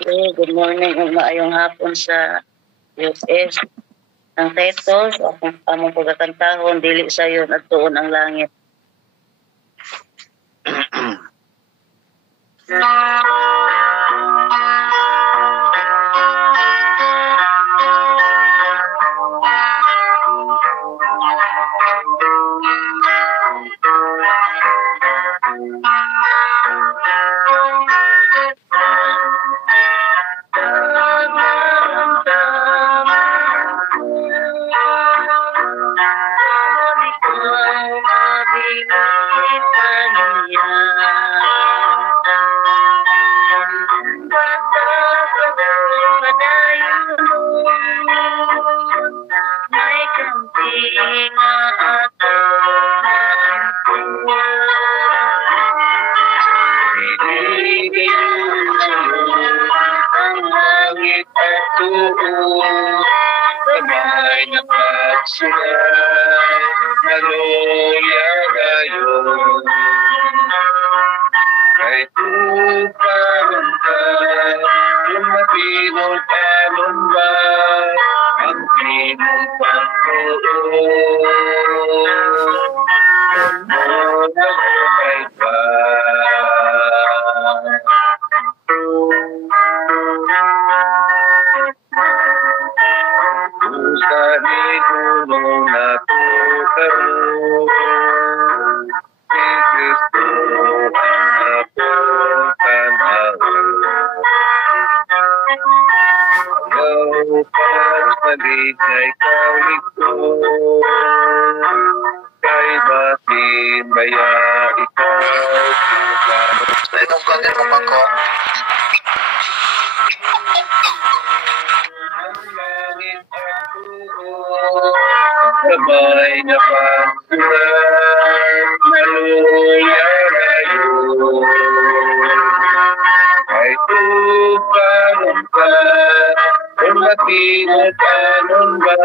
Okay, good morning ug maayong hapon sa US. Ang title sa among pagkakantahon dili sayon at tuon ang langit. Sabay na pagsulay, maluya gayon. Kay tuparon ka, lumapinong palon ba, ang pinong pagtuon. Ano na kay ba? Tulong na tutaro si Kristo ang napagpanahon. Ikaw pagsalit na ikaw ligtos, kay batin baya ikaw tutaro. Inom ka din mo bangko? Sabay na pagsulat, maluya gayon. Ay tuparon ka, kung matinong panon ba,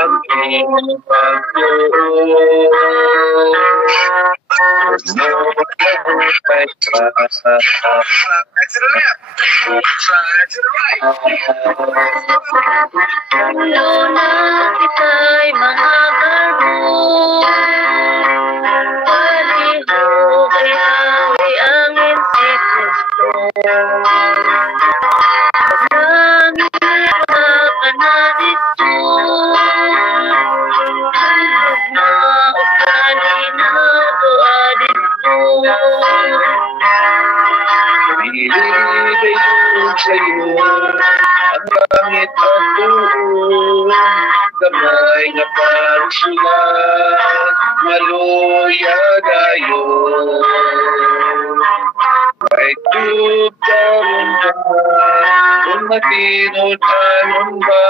ang iyong pagtuon. Slide to the left. Slide to the right. Luna kita'y mga karbo, palihog ay angin si Kristo. Pagkangin ka na dito, handog na o kalinaw to adito. Binigayon sa'yo ang langit at tuon, gamay na pagsulat, maluya gayon. Kay tuparon ka, kung matinod anon ba,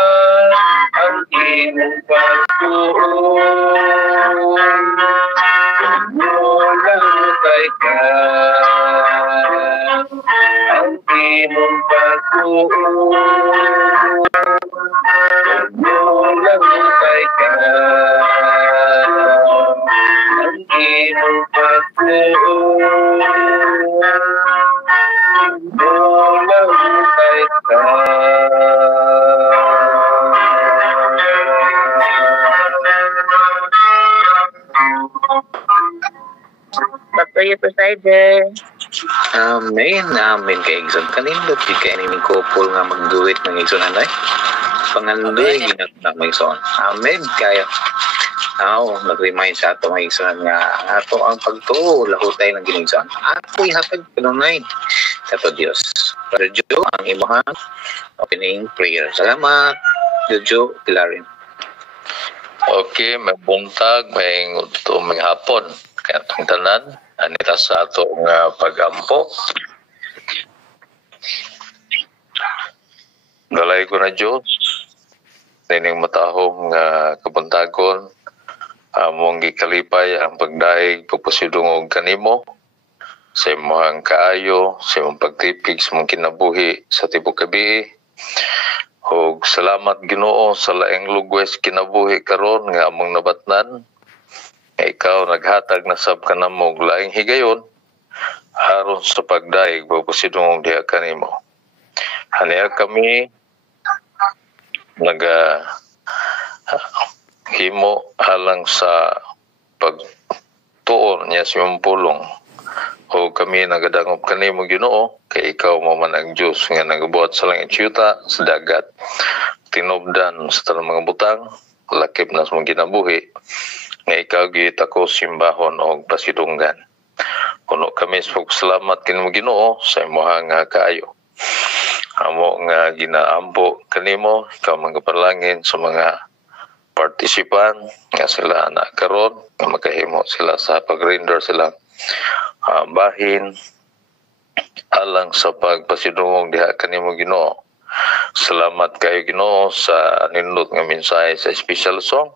ang iyong pagtuon. Mulangkay ka, ang iyong pagtuon. Mulangkay ka, ang iyong pagtuon. Mulangkay ka. Back to you, Presider. Amen kay Igsoon. Kanindot di kay ni couple nga mag-duet ng Igsoon anay. Pangandoy ginagna ng Igsoon. Amen kayo. Nag-remind sa ato ng Igsoon nga ato ang pagtuo lahutay ng Ginigsoon. Ato ihatag kanunay kato Dios. Brother Joe, ang imong opening prayer. Salamat Jojo Pilarin. Okay, may buntag, may hapon. Kaya itong tanan, anita sa atong pag-ampo. Galay ko na Diyos, nining matahong kabuntagon, among gikalipay ang pagdaig, pagpasidungog kanimo, sa imong kaayo, sa imong pagtipig, sa imong kinabuhi, sa tibok gabi. Ug salamat Ginoo sa laing lugwes kinabuhi karon nga among nabatnan. Ikaw naghatag na sab kanamo og laing higayon aron sa pagdaig pagpasidungog diha kanimo. Haniya kami naga himo alang sa pagtuon niya sa iyong pulong. O kami nagadangop kanimo Ginoo kay ikaw mo man ang Dios nga nagabuhat sa langit yuta sa dagat tinubdan sa tanang mga butang lakip na sa mga ginabuhi nga ikaw gid ako simbahon og pasidunggan. Kuno kami sa salamat kanimo Ginoo sa imong nga kaayo. Amo nga ginaampo kanimo ikaw magaparlangin sa mga partisipan nga sila na karon nga makahimo sila sa pag-render sila bahin alang sa pagpasidungog diha kanimo Ginoo. Salamat kayo Ginoo sa nindot nga mensahe sa special song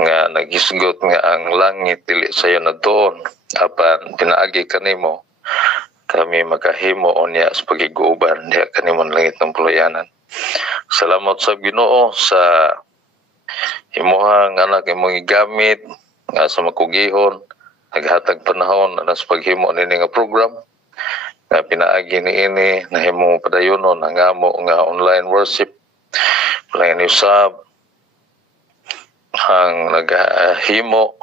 nga naghisgot nga ang langit dili sayo nagtuon apan pinaagi kanimo kami makahimo unya sa pagiguban diha kanimo langit ng puluyanan. Salamat sa Ginoo sa imuhang anak imong gigamit nga sa makugihon naghatag panahon na sa paghimo nini nga program nga pinaagi niini nahimo padayonon ang amo nga online worship lain usab ang naghimo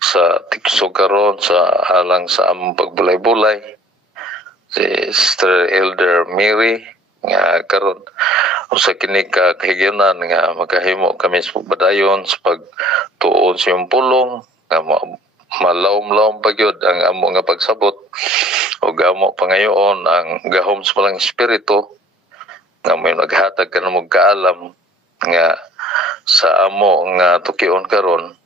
sa tiksog karon sa alang sa among pagbulay-bulay si Sister Elder Mary nga karon usa kini ka kahigyanan nga makahimo kami sa pagpadayon sa pagtuon sa iyong pulong nga malawom-lawom pagyud ang amo nga pagsabot o amo pangayoon ang gahom sa palang espiritu nga may naghatag kanimo kaalam nga sa amo nga tukion karon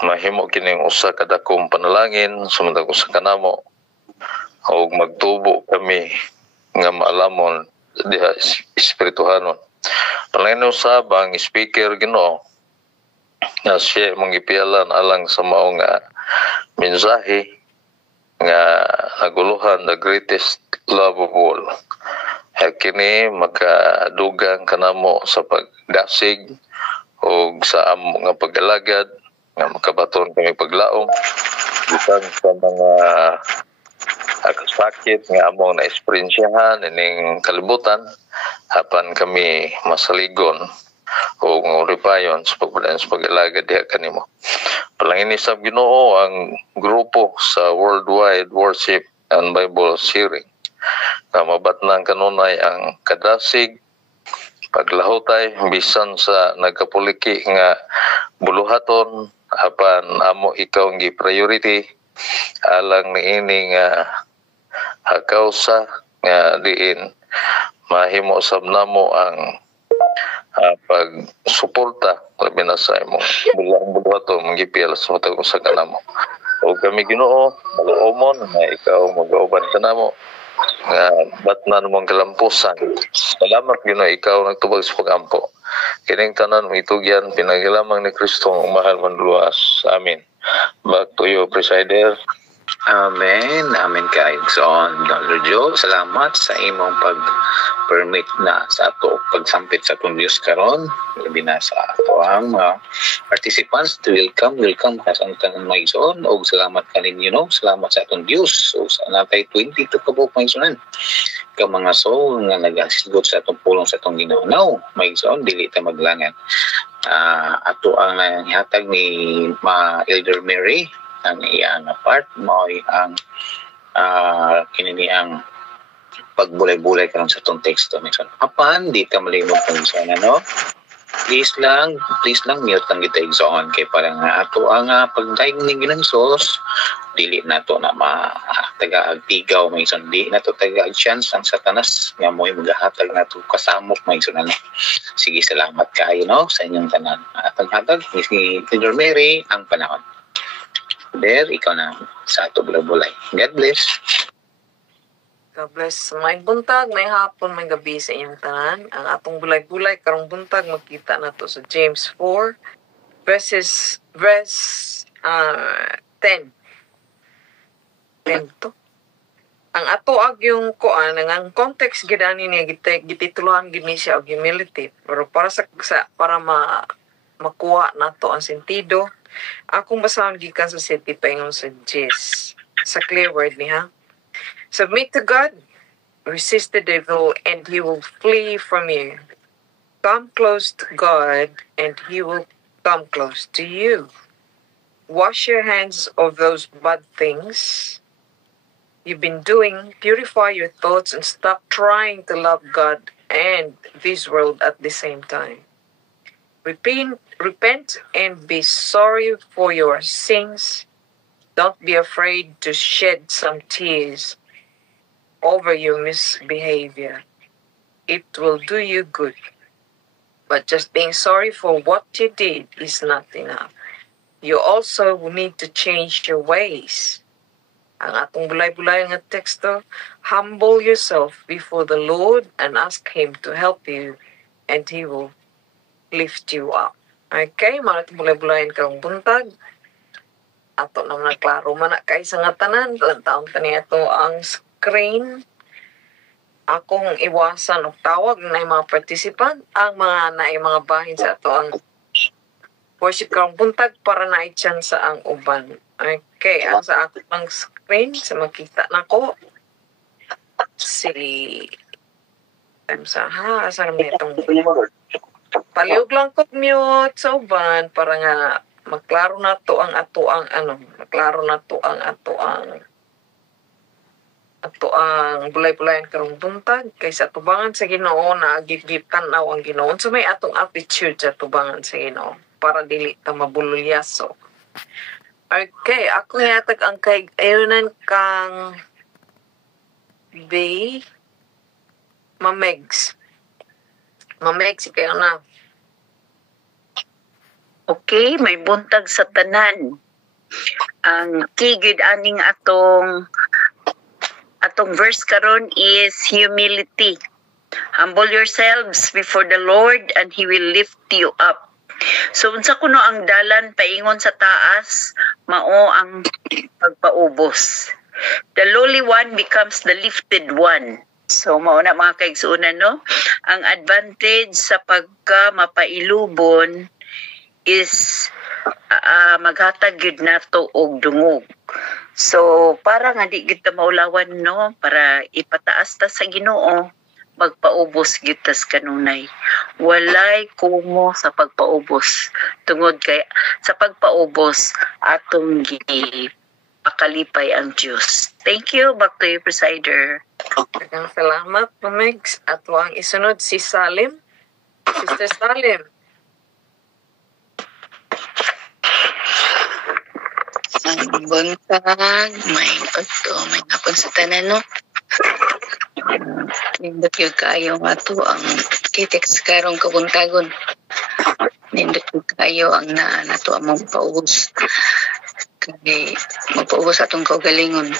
mahimo kining usa ka dakong panalangin sumantang usa kanamo og magtubo kami nga maalamon diha espirituhanon. Palangin usab ang speaker Ginoo na siya mangipialan alang sa mao nga mensahe nga naguluhan the greatest love of all. Kini makadugang kanamo sa pagdasig o sa amo nga pag-alagad nga makabaton kami paglaom bisan sa mga sakit nga among na-experiensyahan ining kalibutan apan kami masaligon o nguripayon sa pagpadayon sa pag-alagad diha kanimo. Palangin isab Ginoo ang grupo sa Worldwide Worship and Bible Sharing nga mabatnang kanunay ang kadasig paglahutay bisan sa nagkapuliki nga buluhaton apan amo ikaw ang gi-priority alang niini nga hakausa nga diin mahimo sab namo ang pagsuporta labi na sa imong bulang-bulato mangipial sa matag usa kanamo. O kami Ginoo maluomon nga ikaw magauban kanamo nga batnan mong kalampusan. Salamat Ginoo ikaw nagtubag sa pagampo. Kining tanan mitugyan pinagilamang ni Kristo ang mahal manluwas. Amen. Back to you, Presider. Amen. Amen kayo. So, Dr. Joe, salamat sa imong pag-permit na sa ato pagsampit sa atong Diyos karon. Labi na sa ato ang mga participants. Welcome ka sa tanang mga igsoon. O salamat ka ninyo, no? Salamat sa atong Diyos. So, sa natay 22 ka po mga igsoonan. Ikaw mga soul nga nag-asigot sa atong pulong sa atong Ginoo. Now, mga igsoon, dili ta maglangan. Ato ang hatag ni Elder Mary ang iyang part mo ang kinini ang pagbulay-bulay karon sa tong teksto minsan apan di ta malimot kung saan ano please lang mute lang kita igsoon kay parang ato ang pagdaig ni ginansos dili nato na taga-agtigaw minsan di nato taga-chance ang satanas nga mo'y magahatag nato kasamok minsan ano sige salamat kayo no sa inyong tanan atong hatag ni Elder Mary ang panahon. There, ikaw na sa ato bulay-bulay. God bless. God bless. May buntag, may hapon, may gabi sa inyong tanan. Ang atong bulay-bulay, karong buntag, makita na to sa James 4, verse 10. 10 to. Ang ato ag yung kuan, ang context gidani niya, gitituluhan gini siya og humility. Pero para makuha na to ang sentido, akong basahan gikan sa city paingon sa Jess. Sa clear word niya. Submit to God resist the devil, and he will flee from you. Come close to God, and he will come close to you. Wash your hands of those bad things you've been doing. Purify your thoughts and stop trying to love God and this world at the same time. Repent and be sorry for your sins. Don't be afraid to shed some tears over your misbehavior. It will do you good. But just being sorry for what you did is not enough. You also need to change your ways. Ang atong bulay-bulay nga teksto, humble yourself before the Lord and ask Him to help you, and He will lift you up. Okay, mga bulay-bulayan karong buntag. Ato naman klaro man na kay sa nga tanan, taon tani ato ang screen. Akong iwasan og tawag na mga participant, ang mga naay mga bahin sa ato ang worship karong buntag para na i-chance sa ang uban. Okay, ang sa ako ng screen, sa makita na ko, si sa itong paliog lang ko mute sa uban para nga maklaro na to ang ato ang bulay-bulayan karong buntag kaysa tubangan sa Ginoo na gigiptan tanaw ang Ginoo. So may atong attitude sa tubangan sa Ginoo para dili ta mabululyaso. Okay, ako yatag ang kay ayunan kang Mamegs, ikaw na. Okay, may buntag sa tanan. Ang kigid aning atong verse karon is humility. Humble yourselves before the Lord and He will lift you up. So unsa kuno ang dalan paingon sa taas, mao ang pagpaubos. The lowly one becomes the lifted one. So mao na mga kaigsuonan, no? Ang advantage sa pagka mapailubon is maghatag gyud nato og dungog. So para nga di gyud ta maulawan, no, para ipataas ta sa Ginoo, magpaubos gyud ta sa kanunay. Walay kumo sa pagpaubos. Tungod kay sa pagpaubos atong pakalipay ang Diyos. Thank you. Back to you, Presider. Daghang salamat, Mamegs. At ang isunod si Salim. Sister Salim. Ang buntag, may hapon sa tanan, no? Nindot yung kayo nga to ang kitex karong kabuntagon. Nindot yung kayo ang nato ang magpaubos. Kaya magpaubos atong kaugalingon.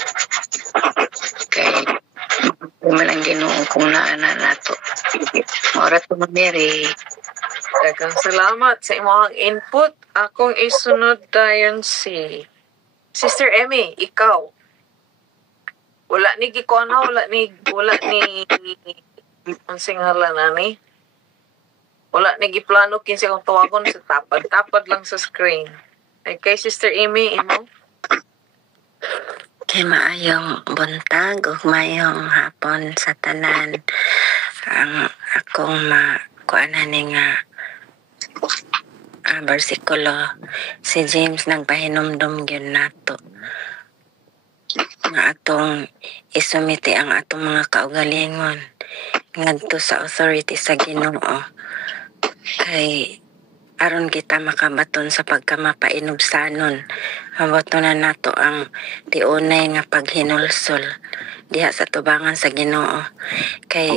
Kaya man ang Ginoo kung naana nato. Maura to Mary. Daghang salamat sa imong input. Akong isunod dayon si Sister Emmy, ikaw. Wala ni gikuan ha, wala ni ang singalan ani. Wala ni giplano kinsa kong tawagon sa tapad lang sa screen. Okay, Sister Emmy, imo. Kay maayong buntag ug maayong hapon sa tanan. Ang akong kuanan nga bersikulo si James nagpahinumdum gyud nato nga atong isumiti ang atong mga kaugalingon ngadto sa authority sa Ginoo kay aron kita makabaton sa pagkamapainubsanon. Maboto na nato ang tiunay nga paghinulsol diha sa tubangan sa Ginoo kay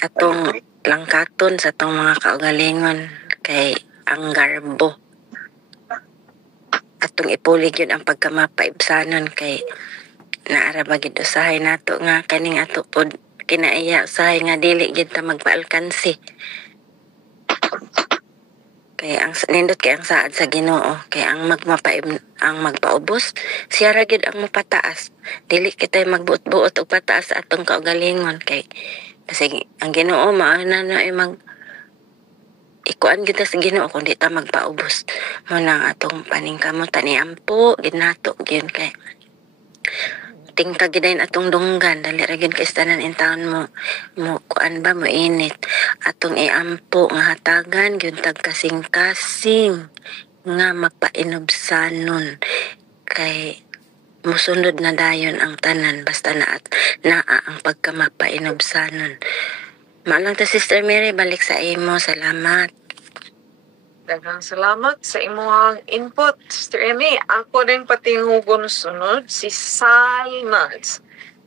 atong langkaton sa atong mga kaugalingon kay ang garbo atong ipulig yun ang pagkamapaibsanon kay naara ba gid usahay nato nga kaning ato pod kinaiya usahay nga dili gid ta magpaalkansi kay ang nindot kay ang saad sa Ginoo kay ang magpaubos siya ra gid ang mapataas dili kita magbuot-buot og pataas sa atong kaugalingon kay kasi ang Ginoo maana na ikuan kita sa Ginoo kung di ta magpaubos mo nang atong paningkamot ni ampo gid nato gyud kay tingkag gidayon atong dunggan dali ra gyud kay tanan in taon mo kuan ba mo init atong iampo nga hatagan gyud tag kasing-kasing nga magpainobsanon kay musunod na dayon ang tanan basta naa ang pagkamagpainobsanon. Maalang ta Sister Mary, balik sa imo. Salamat. Daghang salamat sa imong input, Sister Emmy. Ako din patinghugon sunod, si Salmads.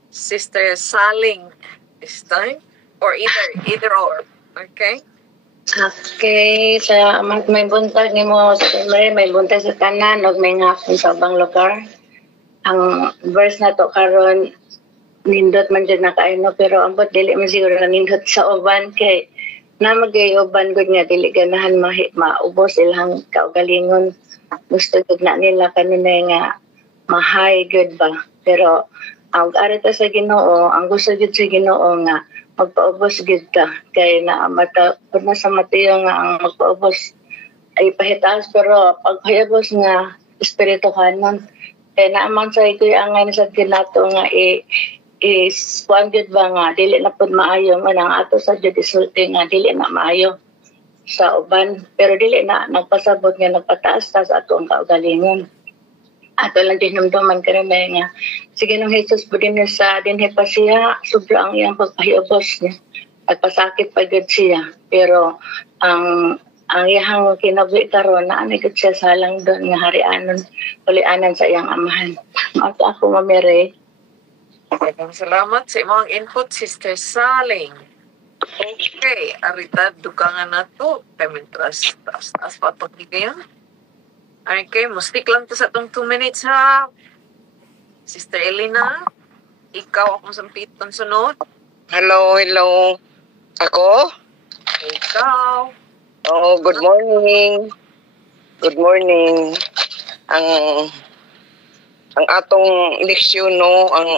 Sister Saling this time. Or either or. Okay? Okay, sa may buntag ni mo, may buntag sa tanan, o may ngapon sa ubang lugar. Ang verse na to karon nindot man dyan nakaino, pero ambot dili man siguro na nindot sa uban, kay na mag-uban gud nga dili ganahan maubos ilang kaugalingon. Gusto gud na nila kanina nga mahay gud ba, pero ang arita sa Ginoo, ang gusto gud sa Ginoo nga magpaubos gid ta, kay na sa Mateo nga ang magpaubos ay pahitaas, pero pagpaubos nga espiritu kanon, kay naaman sa ito'y angay sa kinato nga is kuan gud ba nga dili na pud maayo man ang ato sa Dios isulti nga dili na maayo sa uban, pero dili na nagpasabot nga nagpataas-taas ato ang kaugalingon. Ato lang din namdaman karon nga sige nung Jesus budin sa dinhi pa siya, sobra ang iyang pagpahiubos niya, nagpasakit pa gud siya, pero ang iyang kinabuhi karon na ani gud siya salang doon nga harianon ulianan sa iyang amahan. Ato ako mamere. Daghang salamat sa imong input, Sister Saling. Okay, arita dukangan na to. Pamitras, taas pa ito ngayon. Okay, mustik lang to sa itong 2 minutes ha. Sister Elena, ikaw akong sampiton sunod. Hello. Ako? Ikaw. Oh, good morning. Good morning. Ang atong leksyon no, ang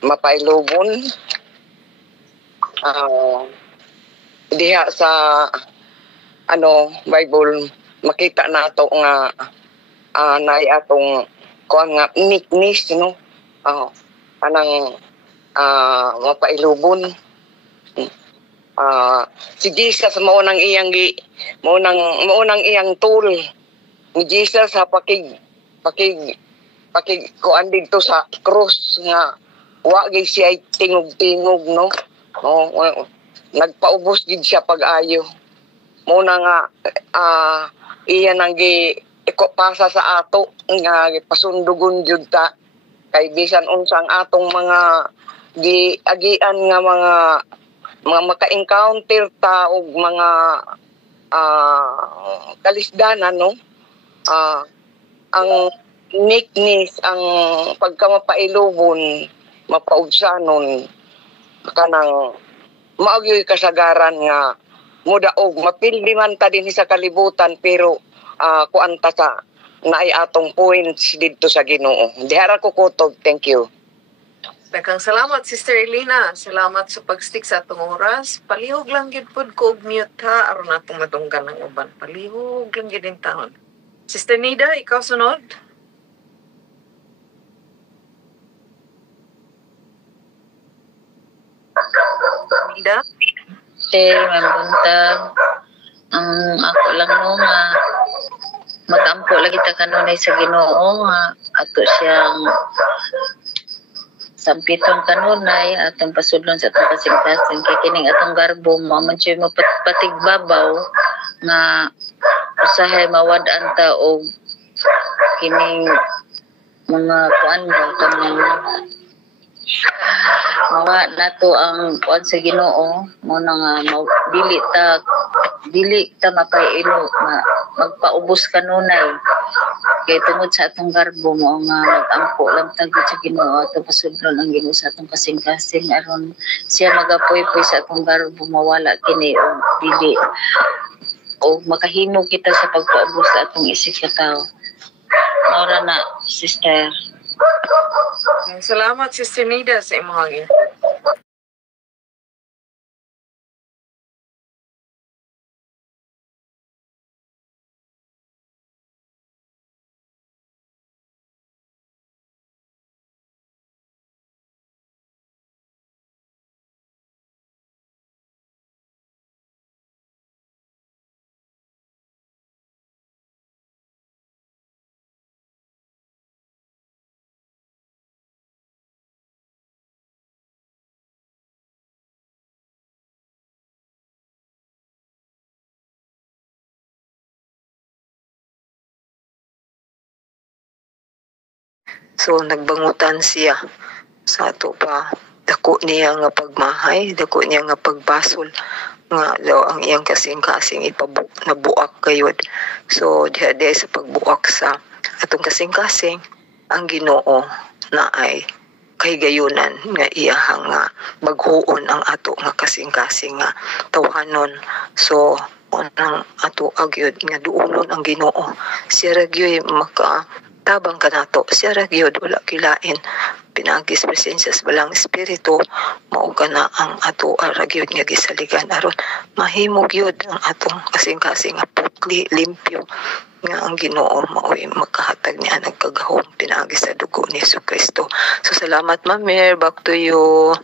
mapailubon. Diha sa Bible makita nato nga naay atong kuan nga meekness no. Anang mapailubon. Si Jesus mao nang iyang tool. Ni Jesus sa pakig kuan dito sa cross nga wa gyud siya tingog-tingog no. Nagpaubos gid siya pag-ayo. Mo na nga iya nang pasa sa ato nga pasundugon jud ta kay bisan unsang atong mga giagian nga mga maka-encounter ta og mga kalisdanan no. Ang meekness, ang pagkamapailubon, mapaubsanon, kanang maagyoy kasagaran nga mudaog mapildi man ta din sa kalibutan, pero kuanta sa naay atong points didto sa Ginoo. Dihara ko kutob. Thank you. Daghang salamat, Sister Elena. Salamat sa pagstick sa atong oras. Palihog lang gid pud ko og mute ha aron natong matunggan ng uban. Palihog lang gid in taon. Sister Nida, ikaw sunod. Nida? Mabuntag. Ang ako lang no nga magampo lagi ta kanunay sa Ginoo nga ato siyang sampiton kanunay atong pasudlon sa atong kasing-kasing kay kining atong garbo mo man siya mo patigbabaw nga usahay mawad-an ta og kining mga kuan ba kanang mawa nato ang kuan sa Ginoo mo na nga dili ta mapailo magpaubos kanunay kay tungod sa atong garbo mo nga magampo lang tagod sa Ginoo atong pasudlon ang Ginoo sa atong kasing-kasing aron siya magapoy-poy sa atong garbo mawala kini og dili o makahimo kita sa pagpaubos sa atong isip sa tao. Ora na, sister. Salamat, Sister Nida, sa imong input. So nagbangutan siya sa ato pa. Dako niya nga pagmahay, dako niya nga pagbasol nga daw ang iyang kasing-kasing nabuak gayud. So diha sa pagbuak sa atong kasing-kasing ang Ginoo na ay kay gayunan nga iyahang nga baghuon ang ato nga kasing-kasing nga tawhanon. So nang ato agyud nga duunon ang Ginoo, siya ra gyud makatabang kanato, siya ra gyud wala kilain pinagis presensya sa balang espiritu, mao kana ang ato ra gyud nga gisaligan aron mahimo gyud ang atong kasing-kasing nga putli, limpyo nga ang Ginoo mao'y makahatag niya nagkagahom pinagi sa dugo ni Jesucristo. So salamat Ma'am Mer, back to you.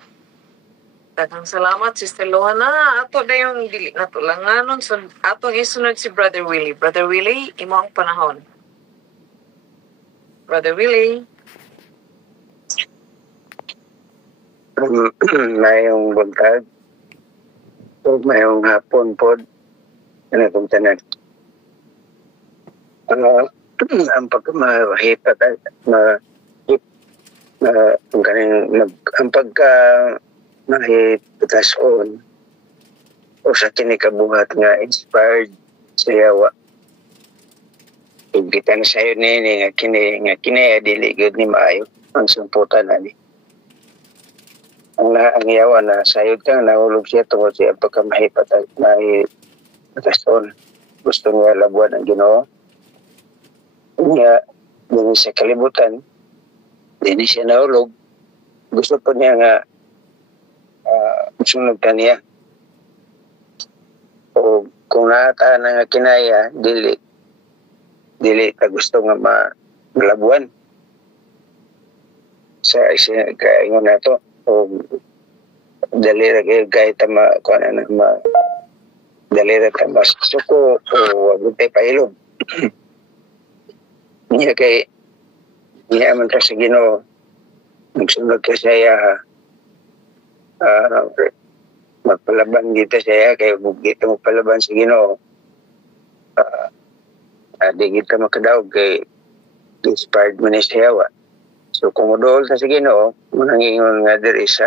Daghang salamat Sister Lohana. Ato na yung dili na to langanon. So atong isunod si Brother Willie. Brother Willie, imo ang panahon. Brother Willie. Mayong buntag o mayong hapon po na kung tanan. Ang pagkamahipat ang pagka mahitason o sa kinikabuhat nga inspired sa yawa. Ibitan sa'yo nini nga kini dili gud ni maayo ang sumputan ani. Ang yawa na sayod kang nahulog siya tungkol siya pagkamahipat mahitason. Gusto niya labuan ang Ginoo. Niya, din siya kalibutan. Din siya nahulog. Gusto po niya nga sunod ka niya. O kung nata na nga kinaya, dili ta gusto nga malabuan. Sa kaingon na to, o dalira kahit dalira ta masuko o wag tayo pailog. Niya man ka sa Ginoo, nagsunod ka siya, magpalaban dito siya, kaya dito magpalaban sa Ginoo. Di kita makadaog kay inspired mo na siya. So kung mudool sa Ginoo, manangingon nga diri sa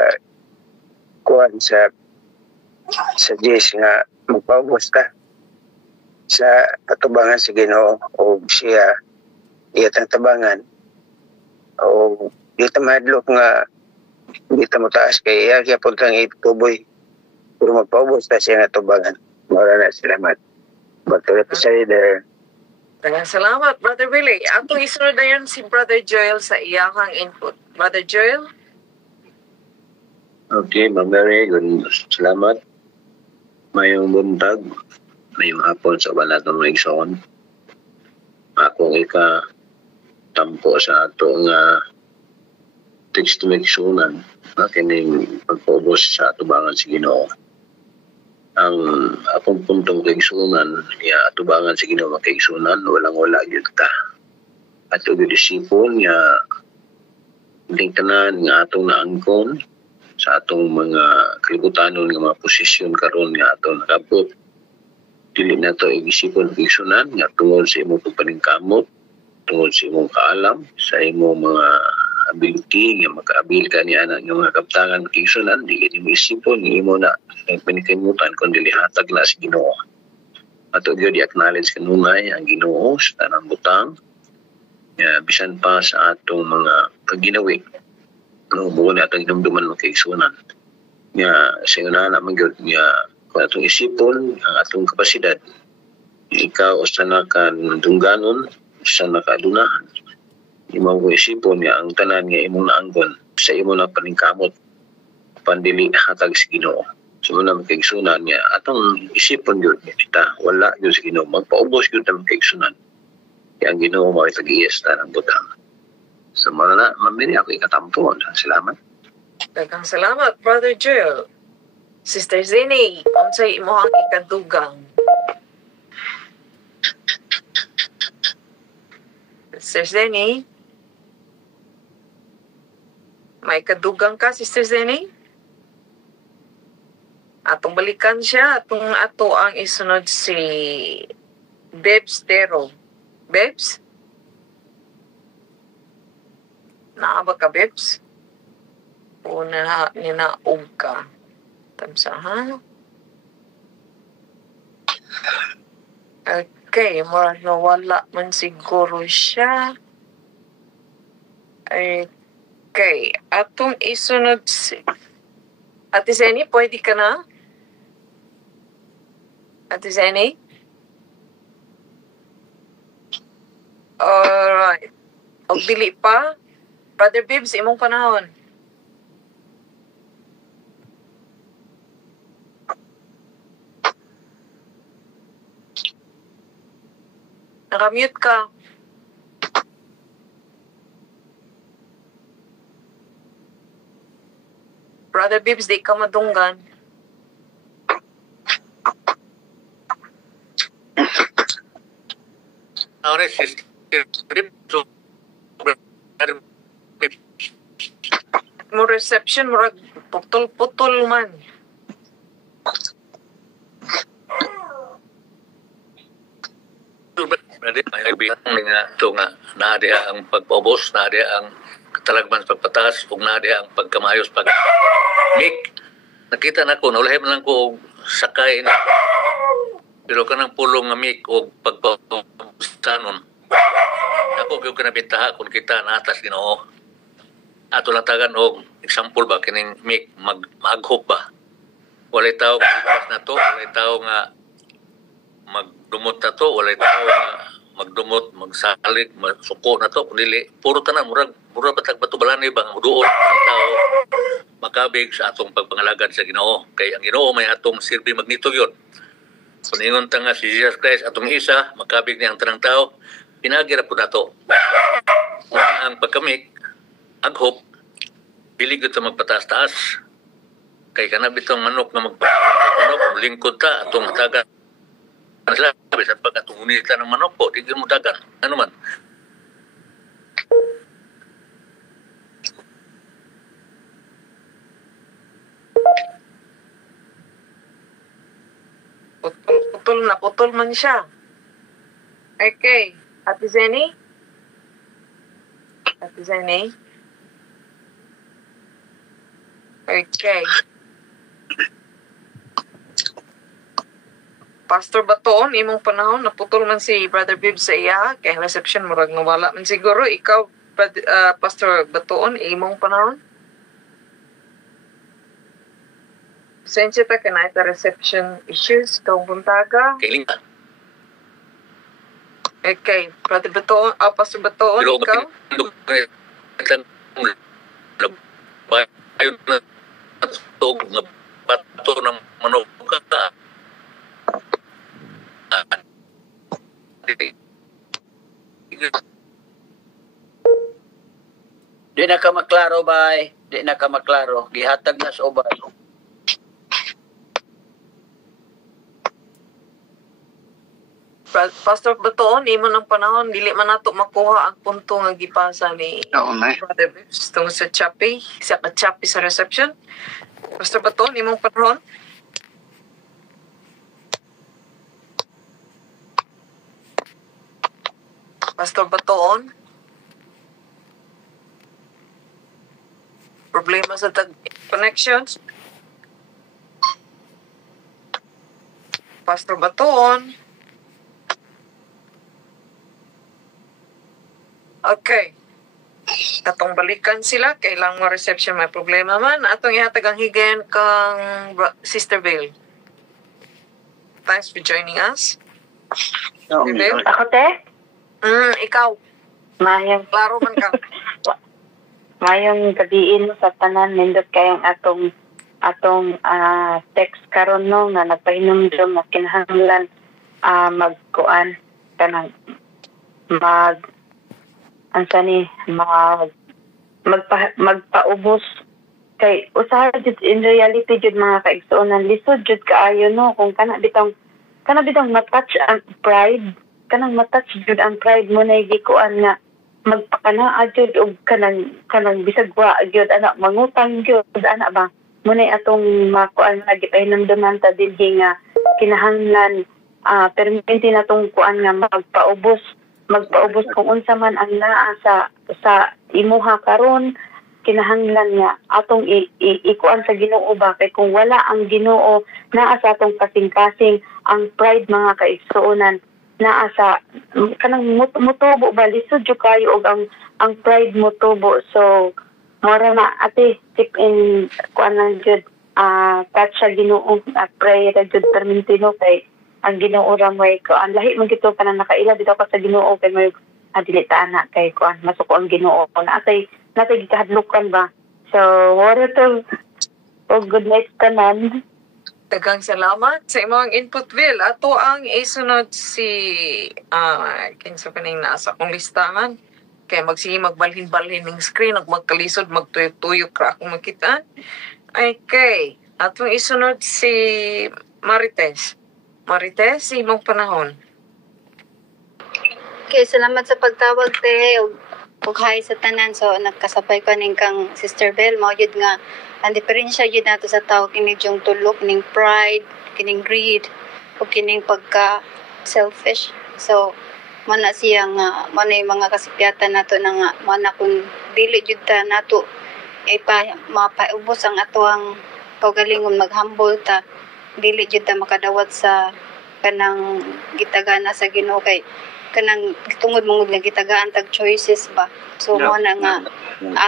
kuwan sa Diyos nga magpaubos ta sa patubangan sa Ginoo o siya iyatang tabangan o dito mahadlok nga dito mo taas kay iya puntang ituboy pero magpaubos ta siya nga tubangan. Maraming salamat. Back to the leader. Salamat, Brother Willie. Atong isunod na yun si Brother Joel sa iyakang input. Brother Joel? Okay, Ma'am Mary, salamat. Mayong buntag, mayong hapon sa balat ng mga igsoon. Akong tampo sa atong text to igsunan na kining pagpubos sa atubangan si Ginoo. Ang akong puntong kaigsunan niya atubangan sa Ginoo makaigsunan walang-wala gyud ta. At og disipon nga ding tanan nga atong naangkon sa atong mga kalibutanon nga mga posisyon karon nga atong nakabot. Dili na to igisipon kaigsunan nga tungod sa imong pagpaningkamot, tungod sa imong kaalam, sa imong mga ability nga makaabil ka niya ng mga kaptangan kaigsunan, dili mo isipon nga imo na panikamutan kundi hatag na si Ginoo. Ato gyud i-acknowledge kanunay ang Ginoo sa tanang butang. Bisan pa sa atong mga pagginawi. Buo na atong dumduman ng kaigsunan. Singuna naman gyud kung atong isipon ang atong kapasidad. Ikaw usa na ka dungganon, usa na ka adunahan. Imo ko isipon nga ang tanan nga imong naanggon sa imo na paningkamot pandili hatag si Ginoo. So na makaigsunan niya atong isipon gyud kita wala gyud sa Ginoo magpaubos gyud ang makaigsunan kaya ang Ginoo mao tag-iyas ta ng butang. So na mamili ako ikatampo. Salamat. Daghang salamat, Brother Joel. Sister Zini, unsay imo ang ikadugang? Sister Zini? May kadugang ka, Sister Zini? Atong balikan siya. Ato ang isunod si Bebs Tero. Bebs? Naaba ka, Bebs? O ninaog ka? Tamsa, ha? Okay, murag nawala man siguro siya. Okay, atong isunod si... Ate Zeni, pwede ka na? Ate Zeni? Alright. Og dili pa? Brother Bibbs, imong panahon. Nakamute ka. Brother Bibbs, di ka madunggan. Ahora sister Bibbs, Mo reception, murag putol-putol man. Ay bilang nga ito nga nadia ang pagpaubos, nadia ang katalagman sa pagpatas, ug nadia ang pagkamayos pag mik. Nakita na ko, naulahi man lang ko sakay na. Pero kanang pulong nga mik o pagpabusanon. Ako yung kinabintaha kung kita naatas Ginoo. Ato lang tagan og example ba kining mik mag-hope ba. Walay tao na to, walay tao nga magdumot na to, walay tao nga magdumot, magsalig, masuko na to, kundi puro tanan, murag batag batubalanay bang muduol ang tao makabig sa atong pagpangalagad sa Ginoo. Kay ang Ginoo may atong silbi magnitog yun. Kung ingon ta nga si Jesus Christ atong isa, makabig niya ang tanang tao, pinagira po na to. Ang pagkamik, aghop, pilig ito magpataas-taas. Kay kanab itong manok na manok, lingkod ta, atong taga sabi sa pagkatungunita ng manok po, di mo dagan. Ano man? Putol man siya. Okay. Ate Zeni? Ate Zeni? Okay. Pastor Batoon, imong panahon, naputol man si Brother Bibbs sa iya, kay reception, murag nawala man siguro. Ikaw, Pastor Batoon, imong panahon? Sensya ta kanay ta reception issues, kung buntaga. Kailing ka. Okay, Brother Batoon, Pastor Batoon, ikaw? Ayun na ito, nga bato ng manok ka. Di na ka maklaro bay, di na ka maklaro, gihatag na sa ubay. Pastor Batoon, imo ng panahon, dili man nato makuha ang punto nga gipasa ni Brother Bibbs tungod sa chappy, sa ka-chappy sa reception. Pastor Batoon, imong panahon? Pastor Batoon? Problema sa connections? Pastor Batoon? Okay. Atong balikan sila, kailang ma-reception may problema man. Atong ihatag ang higayon kang Sister Vale. Thanks for joining us. Sister Vale? Ako, te? Ikaw. Mayong. Klaro man ka. Mayong gabiin sa tanan, nindot kayong atong text karon no, nga nagpahinumdum na kinahanglan magkuan kanang magpaubos kay usaha jud in reality jud mga kaigsuonan, lisod jud kaayo no kung kana bitong matouch ang pride, kanang matouch jud ang pride mo na gikuan nga magpakanaa jud og kanang bisag wa jud anak mangutang jud ana ba munay atong makuan nga gipahinumduman ta dinhi nga kinahanglan perminti natong kuan nga magpaubos magpaubos kung unsa man ang naa sa imuha karon, kinahanglan nga atong ikuan sa Ginoo ba, kay kung wala ang Ginoo naa sa atong kasing-kasing, ang pride mga kaigsuonan naa sa kanang mutubo ba, lisod jud kayo og ang pride mutubo. So mora na ate tip in kuan lang jud touch sa Ginoo, pray ra jud permintino kay ang Ginoo ra may kuan lahi man gito kanang nakaila dito ka sa Ginoo kay may dili ta na kay kuan masuko ang Ginoo na atay gikahadlukan ba. So mora to good night tanan. Daghang salamat sa imong input, Will. Ato ang isunod si kinsa kaning nasa akong listahan. Kaya magbalhin-balhin ng screen, magkalisod, magtuyok-tuyok ra akong makita. Okay. Atong isunod si Marites. Marites, imong panahon. Okay, salamat sa pagtawag, te. Ug hi sa tanan. So nagkasabay ko ning kang Sister Bell, mao yun nga ang diferensya yun nato sa tao kining yung tulog, kining pride, kining greed, o kining pagka selfish. So mana siya nga manay mga kasipyatan nato na nga mana kung dili jud ta nato mapaubos ang atoang kaugalingon, mag-humble ta, dili jud ta makadawat sa kanang gitagana sa Ginoo kay kanang tungod mongod nga gitagaan tag choices ba. So mo na nga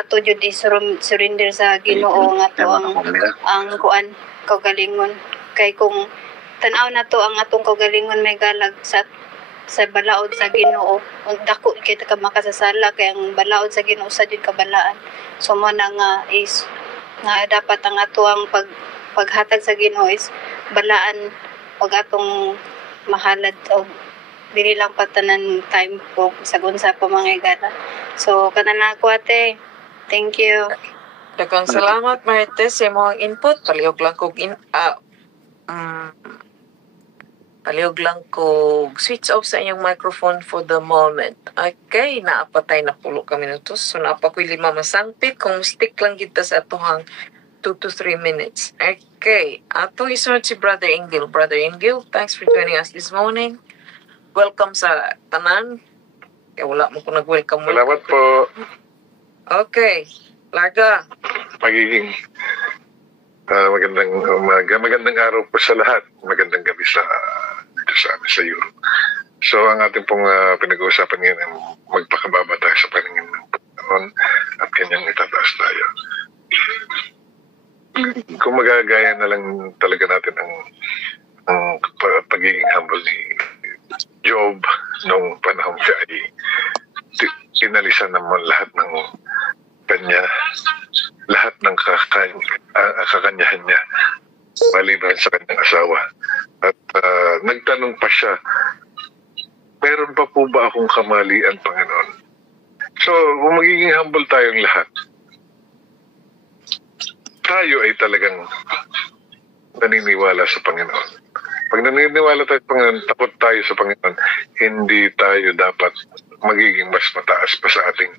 ato jud surrender sa Ginoo nga to ang kuan kaugalingon, kay kung tan-aw na to ang atong kaugalingon may galag sa balaod sa Ginoo, dako kita ka makasasala kay ang balaod sa Ginoo sa jud kabalaan. So mo na nga is nga dapat ang ato ang paghatag sa Ginoo is balaan og atong mahalad o dili lang patanan time po sa gunsa pa mga igala. So kanana ko ate, thank you. Daghang salamat Marites sa imong input. Palihog lang kog switch off sa inyong microphone for the moment. Okay, naapatay na pulo ka minutos. So naapa ko'y 5 masangpit. Kung stick lang kita sa atohang 2 to 3 minutes. Okay, ato isunod si Brother Engel. Brother Engel, thanks for joining us this morning. Welcome sa tanan. Kaya wala mo ko nag-welcome. Salamat po. Okay, Larga. Magiging magandang araw po sa lahat. Magandang gabi sa amin sa Europe. So ang ating pong pinag-uusapan ngayon ay magpakababa tayo sa paningin ng Panginoon at kanyang itataas tayo. Kung magagaya na lang talaga natin ang pagiging humble ni Job nung panahon siya ay pinalisan naman lahat ng kanya, lahat ng kakanyahan niya maliban sa kanyang asawa. At nagtanong pa siya, meron pa po ba akong kamalian, Panginoon? So, kung magiging humble tayong lahat, tayo ay talagang naniniwala sa Panginoon. Pag naniniwala tayo sa Panginoon, takot tayo sa Panginoon, hindi tayo dapat magiging mas mataas pa sa ating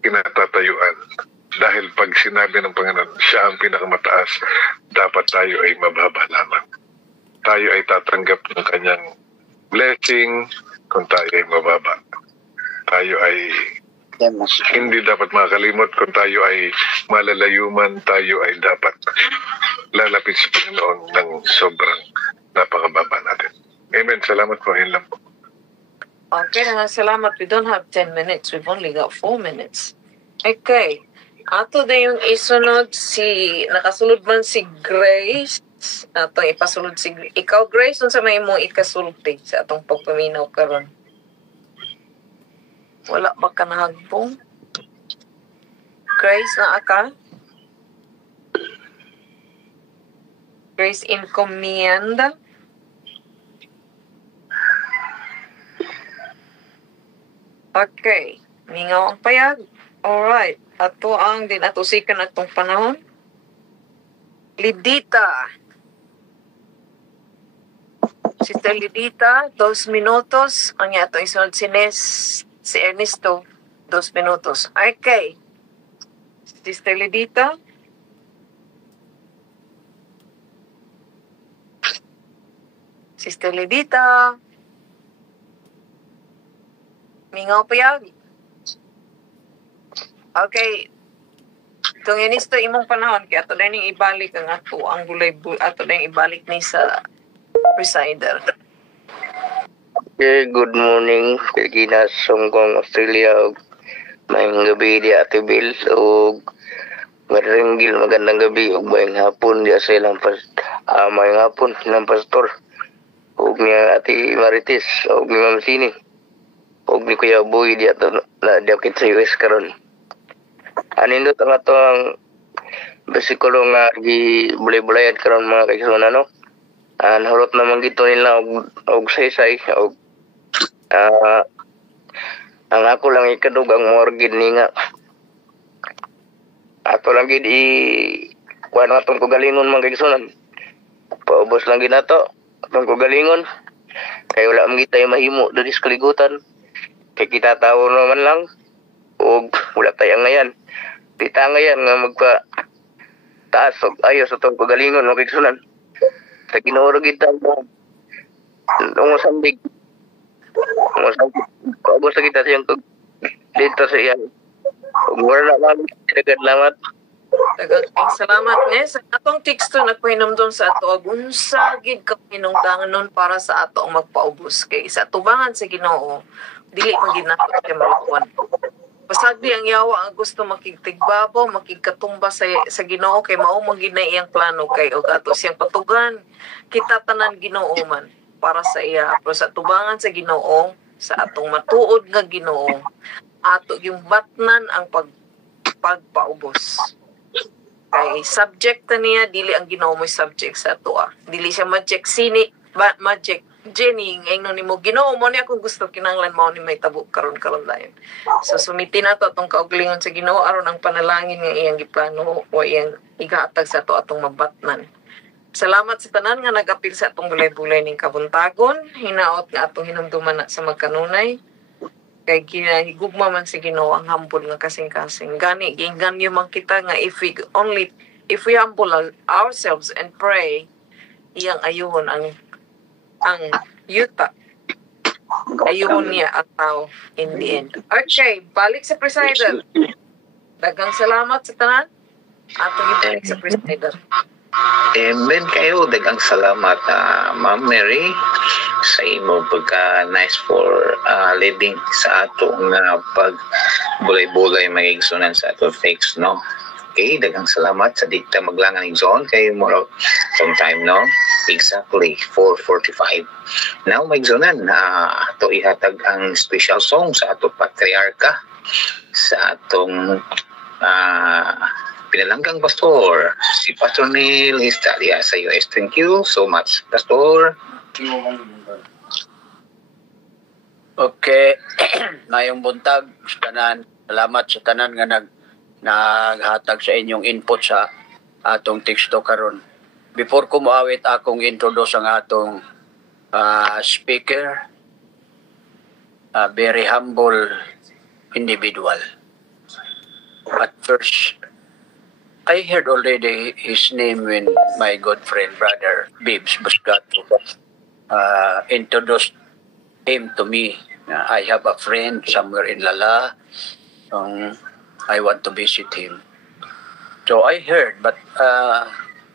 kinatatayuan. Dahil pag sinabi ng Panginoon, siya ang pinakamataas, dapat tayo ay mababa lamang. Tayo ay tatanggap ng kanyang blessing kung tayo ay mababa. Tayo ay hindi dapat makakalimot kung tayo ay malalayuman, tayo ay dapat lalapit sa Panginoon ng sobrang napakababa natin. Amen. Salamat po. Yun lang po. Okay, salamat. We don't have 10 minutes. We've only got 4 minutes. Okay. Ato na yung isunod nakasulod man si Grace. Atong ipasulod si ikaw, Grace, unsa may imong ikasulti sa atong pagpaminaw karon? Wala ba ka nahagbong? Grace, naa ka? Grace Encomienda? Okay. Mingaw ang payag. Alright. Ato ang dinatusikan atong panahon. Lidita. Sister Lidita, 2 minutos. Ang atong isunod si Ernesto, 2 minutos. Okay. Sister Lidita. Sister Lidita. Paningaw payag. Okay. Itong inisto imong panahon, kaya ato na ning ibalik ang ato, ang ato na ibalik ni sa presider. Okay, good morning, Pilipinas, Hong Kong, Australia, mayang gabi di Ate Bill, o maringgil magandang gabi, o mayang hapon di sa ilang mayang hapon ilang pastor, o niya Ate Marites, o ni Ma'am Sini, o ni Kuya Boy di ato na diakit sa US karon. Anindot ang ato ang basikulo nga bulay-bulayad karon mga kaigsoon no. Nahurot naman gito nila og saysay og ang ako lang ikadug ang morgid ni nga ato lang gid kuha na itong kugalingon mga kaigsoon. Paubos lang gid nato itong kugalingon kay wala man gitay mahimo diri sa kaligutan kay kita tawo naman lang og wala tayong ngayon. Dita ngayon nga magpa taas og ayos itong kugalingon mga kaigsoon. Sa Ginoo kita mo Mosambik paubos na kita siyang dito sa iyan ug wala naman dagat lamat. Dagang salamat ne sa atong teksto nagpahinumdum sa ato og unsa gid ka hinungdangon para sa ato ang magpaubos kay sa tubangan sa Ginoo dili man gid nato kay malukuan. Pasagdi ang yawa ang gusto makigtigbabaw, makigkatumba sa Ginoo kay mao man gid na iyang plano kay og ato siyang patugan kita tanan Ginoo man para sa iya. Pero sa tubangan sa Ginoo, sa atong matuod nga Ginoo, ato yung batnan ang pagpaubos. Kay subject na niya, dili ang Ginoo mo subject sa ato. Dili siya magic Jenny, ngayon ni mo, Ginoo mo niya kung gusto kinanglan mo ni may tabo karon dayon. So sumiti na to atong kaugalingon sa Ginoo aron ang panalangin nga iyang giplano o iyang igahatag sa ato atong mabatnan. Salamat sa tanan nga nag-apil sa atong bulay-bulay ning kabuntagon, hinaot nga atong hinumduman na sa magkanunay. Kay ginahigugma man si Ginoo ang humble nga kasing-kasing. Gani ginganyo man kita nga if we humble ourselves and pray, iyang ayuhon ang yuta. Ayun niya at tao in the end. Okay, balik sa presider. Dagang salamat sa tanan. Atong ibalik sa presider. Amen kayo. Dagang salamat Ma'am Mary sa imo pagka nice for leading sa atong pag bulay-bulay magigsunan sa atong fakes no. Okay, dagang salamat sa dikta maglangan ng zone kay more sometime no. Exactly 4:45. Now magzonan ato ihatag ang special song sa atong patriarka sa atong pinalanggang pastor si Pastor Neil Histalia sa US. Thank you so much Pastor. Okay. Mayong buntag sa tanan. Salamat sa tanan nga naghatag sa inyong input sa atong teksto karon. Before ko moawit akong introduce ang atong speaker, very humble individual. At first, I heard already his name when my good friend, Brother Bibbs Buscato, introduced him to me. I have a friend somewhere in Lala. I want to visit him. So I heard, but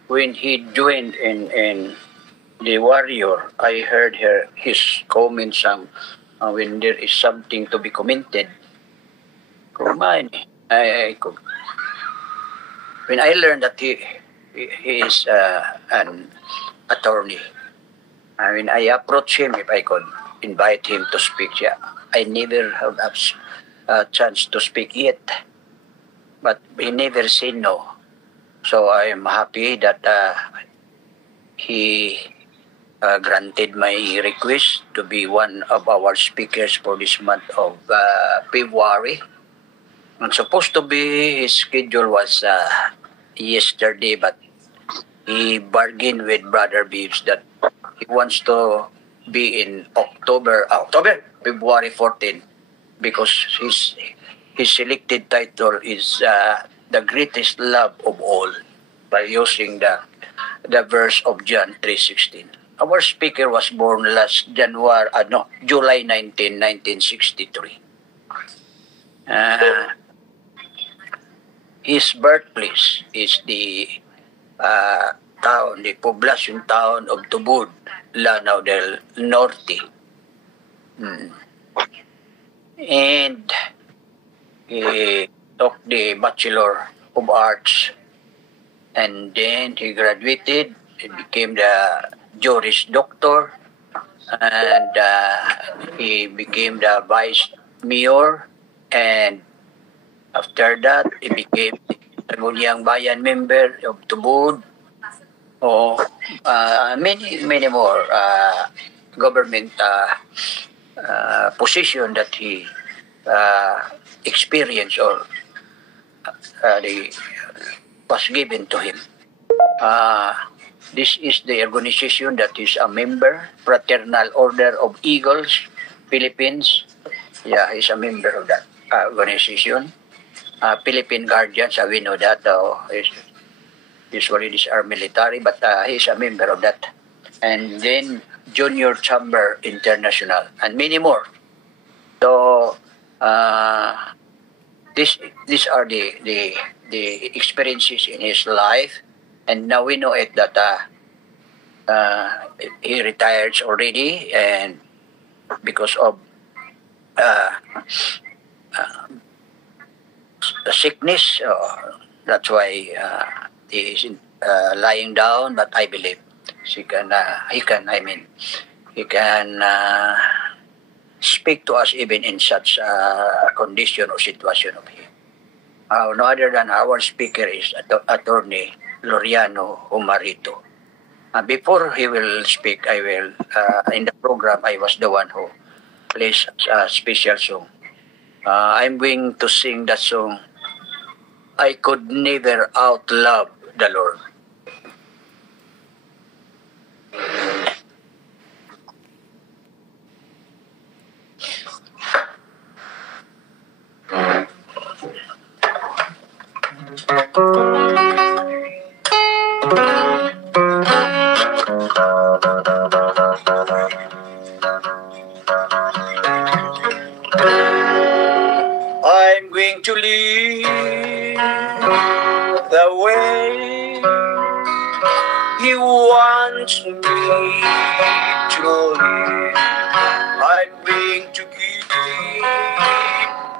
when he joined in the Warrior, I heard his comments when there is something to be commented. When I learned that he is an attorney, I mean, I approached him if I could invite him to speak. Yeah, I never have a chance to speak yet, but he never said no. So I am happy that he granted my request to be one of our speakers for this month of February. And supposed to be, his schedule was yesterday, but he bargained with Brother Bibbs that he wants to be in February 14, because his selected title is the greatest love of all, by using the verse of John 3:16. Our speaker was born last July 19, 1963. His birthplace is the town, the poblacion town of Tubod, Lanao del Norte. And he took the Bachelor of Arts, and then he graduated. He became the Juris Doctor, and he became the Vice Mayor, and after that, he became Sangguniang Bayan member of Tubod. Many more government position that he experienced or was given to him. This is the organization that is a member, Fraternal Order of Eagles, Philippines. Yeah, he's a member of that organization. Philippine Guardians, we know that. Usually these are military, but he's a member of that. And then Junior Chamber International, and many more. So these are the experiences in his life, and now we know it that he retires already, and because of sickness, that's why he is lying down. But I believe he can speak to us even in such condition or situation of him. No other than our speaker is Attorney Loriano Humarito. Before he will speak, I will, in the program, I was the one who plays a special song. I'm going to sing that song, I Could Never Outlove the Lord. I'm going to live the way He wants me to live. I'm going to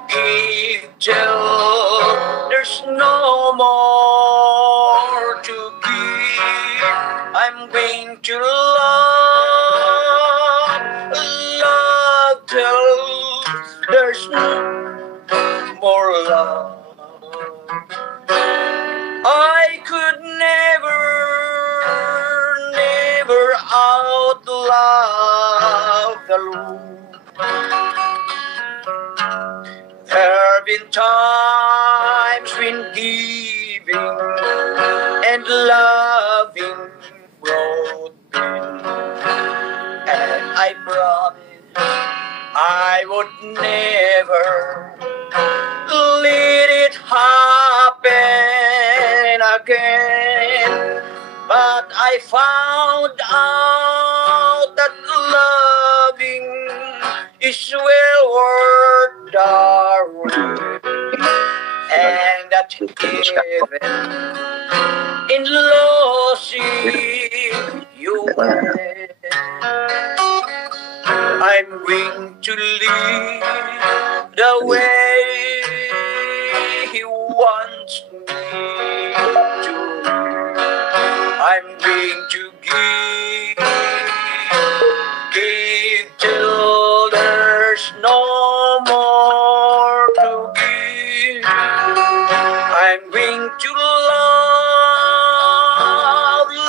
give till there's no more to give. I'm going to love till there's no more love. I could never outlove the Lord. There have been times when giving and loving brought pain, and I promised I would never let it happen again. But I found out that loving is well worth the wait, and that heaven in losing you went. I'm going to live the way He wants me to live. I'm going to give till there's no more to give. I'm going to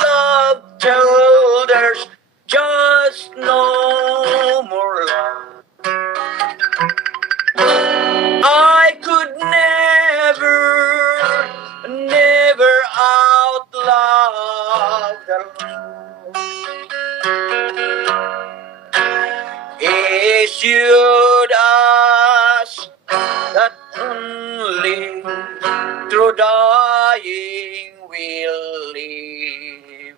love till there's just no more love. I could never outlove the Lord. He showed us that only through dying we'll live,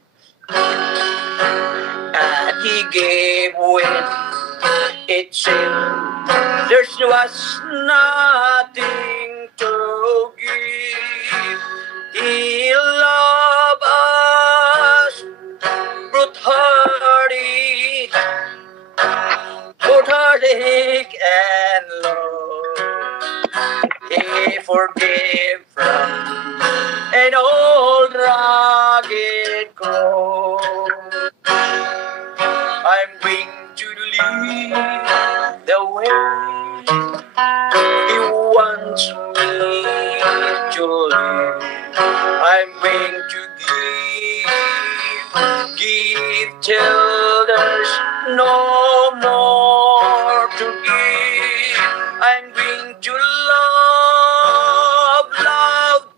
and He gave when it seemed there's was nothing to give. He loved us brute-hearted and low. He forgave from an old rugged cross. I'm going to leave the way He wants me to live. I'm going to give till there's no more to give. I'm going to love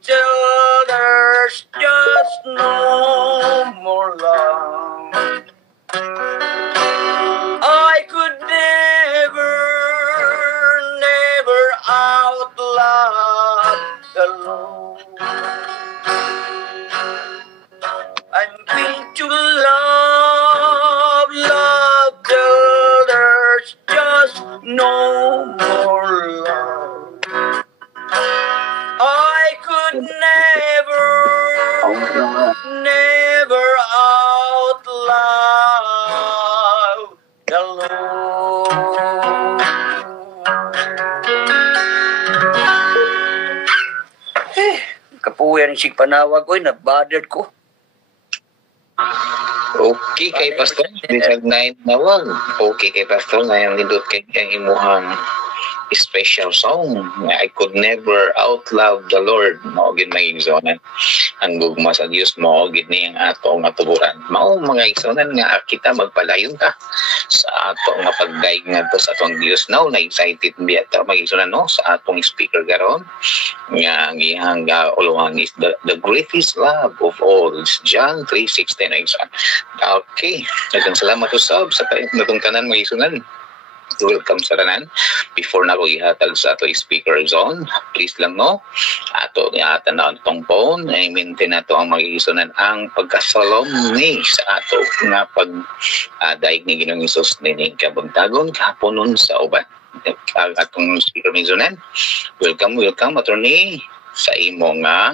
till there's just no more love. I could never outlove the Lord. I'm going to love till there's just no more love. I could never outlive the Lord. Kapuyan si panawag ko, na-bothered ko. Okay kay Pastor, bisag 9 nawag. Okay kay Pastor, ngayong nindot kay ang imuhang special song. I could never outlaw the Lord. Maugin may igsonan. Ang gugma sa Diyos mo, gid ni ang ato nga tuburan. Mao mga igsonan nga kita magpalayon ka sa ato nga pagdaig nga to sa atong Diyos. Now, na-excited biya ta mag-igsonan no sa atong speaker garon. Nga gihang uluhan is the greatest love of all. It's John 3:16 na igsonan. Okay. Daghang salamat usab sa natong tanan mga igsonan. Welcome sa tanan. Before na ko ihatag sa ato speaker zone, please lang no, ato ihatag na itong phone, ay maintain nato ang mag-iisunan ang pagkasalom ni sa ato nga pag-daig ni Ginoong Hesus ni kabuntagon kahaponon sa uban. Atong speaker mizunan, welcome attorney sa imo nga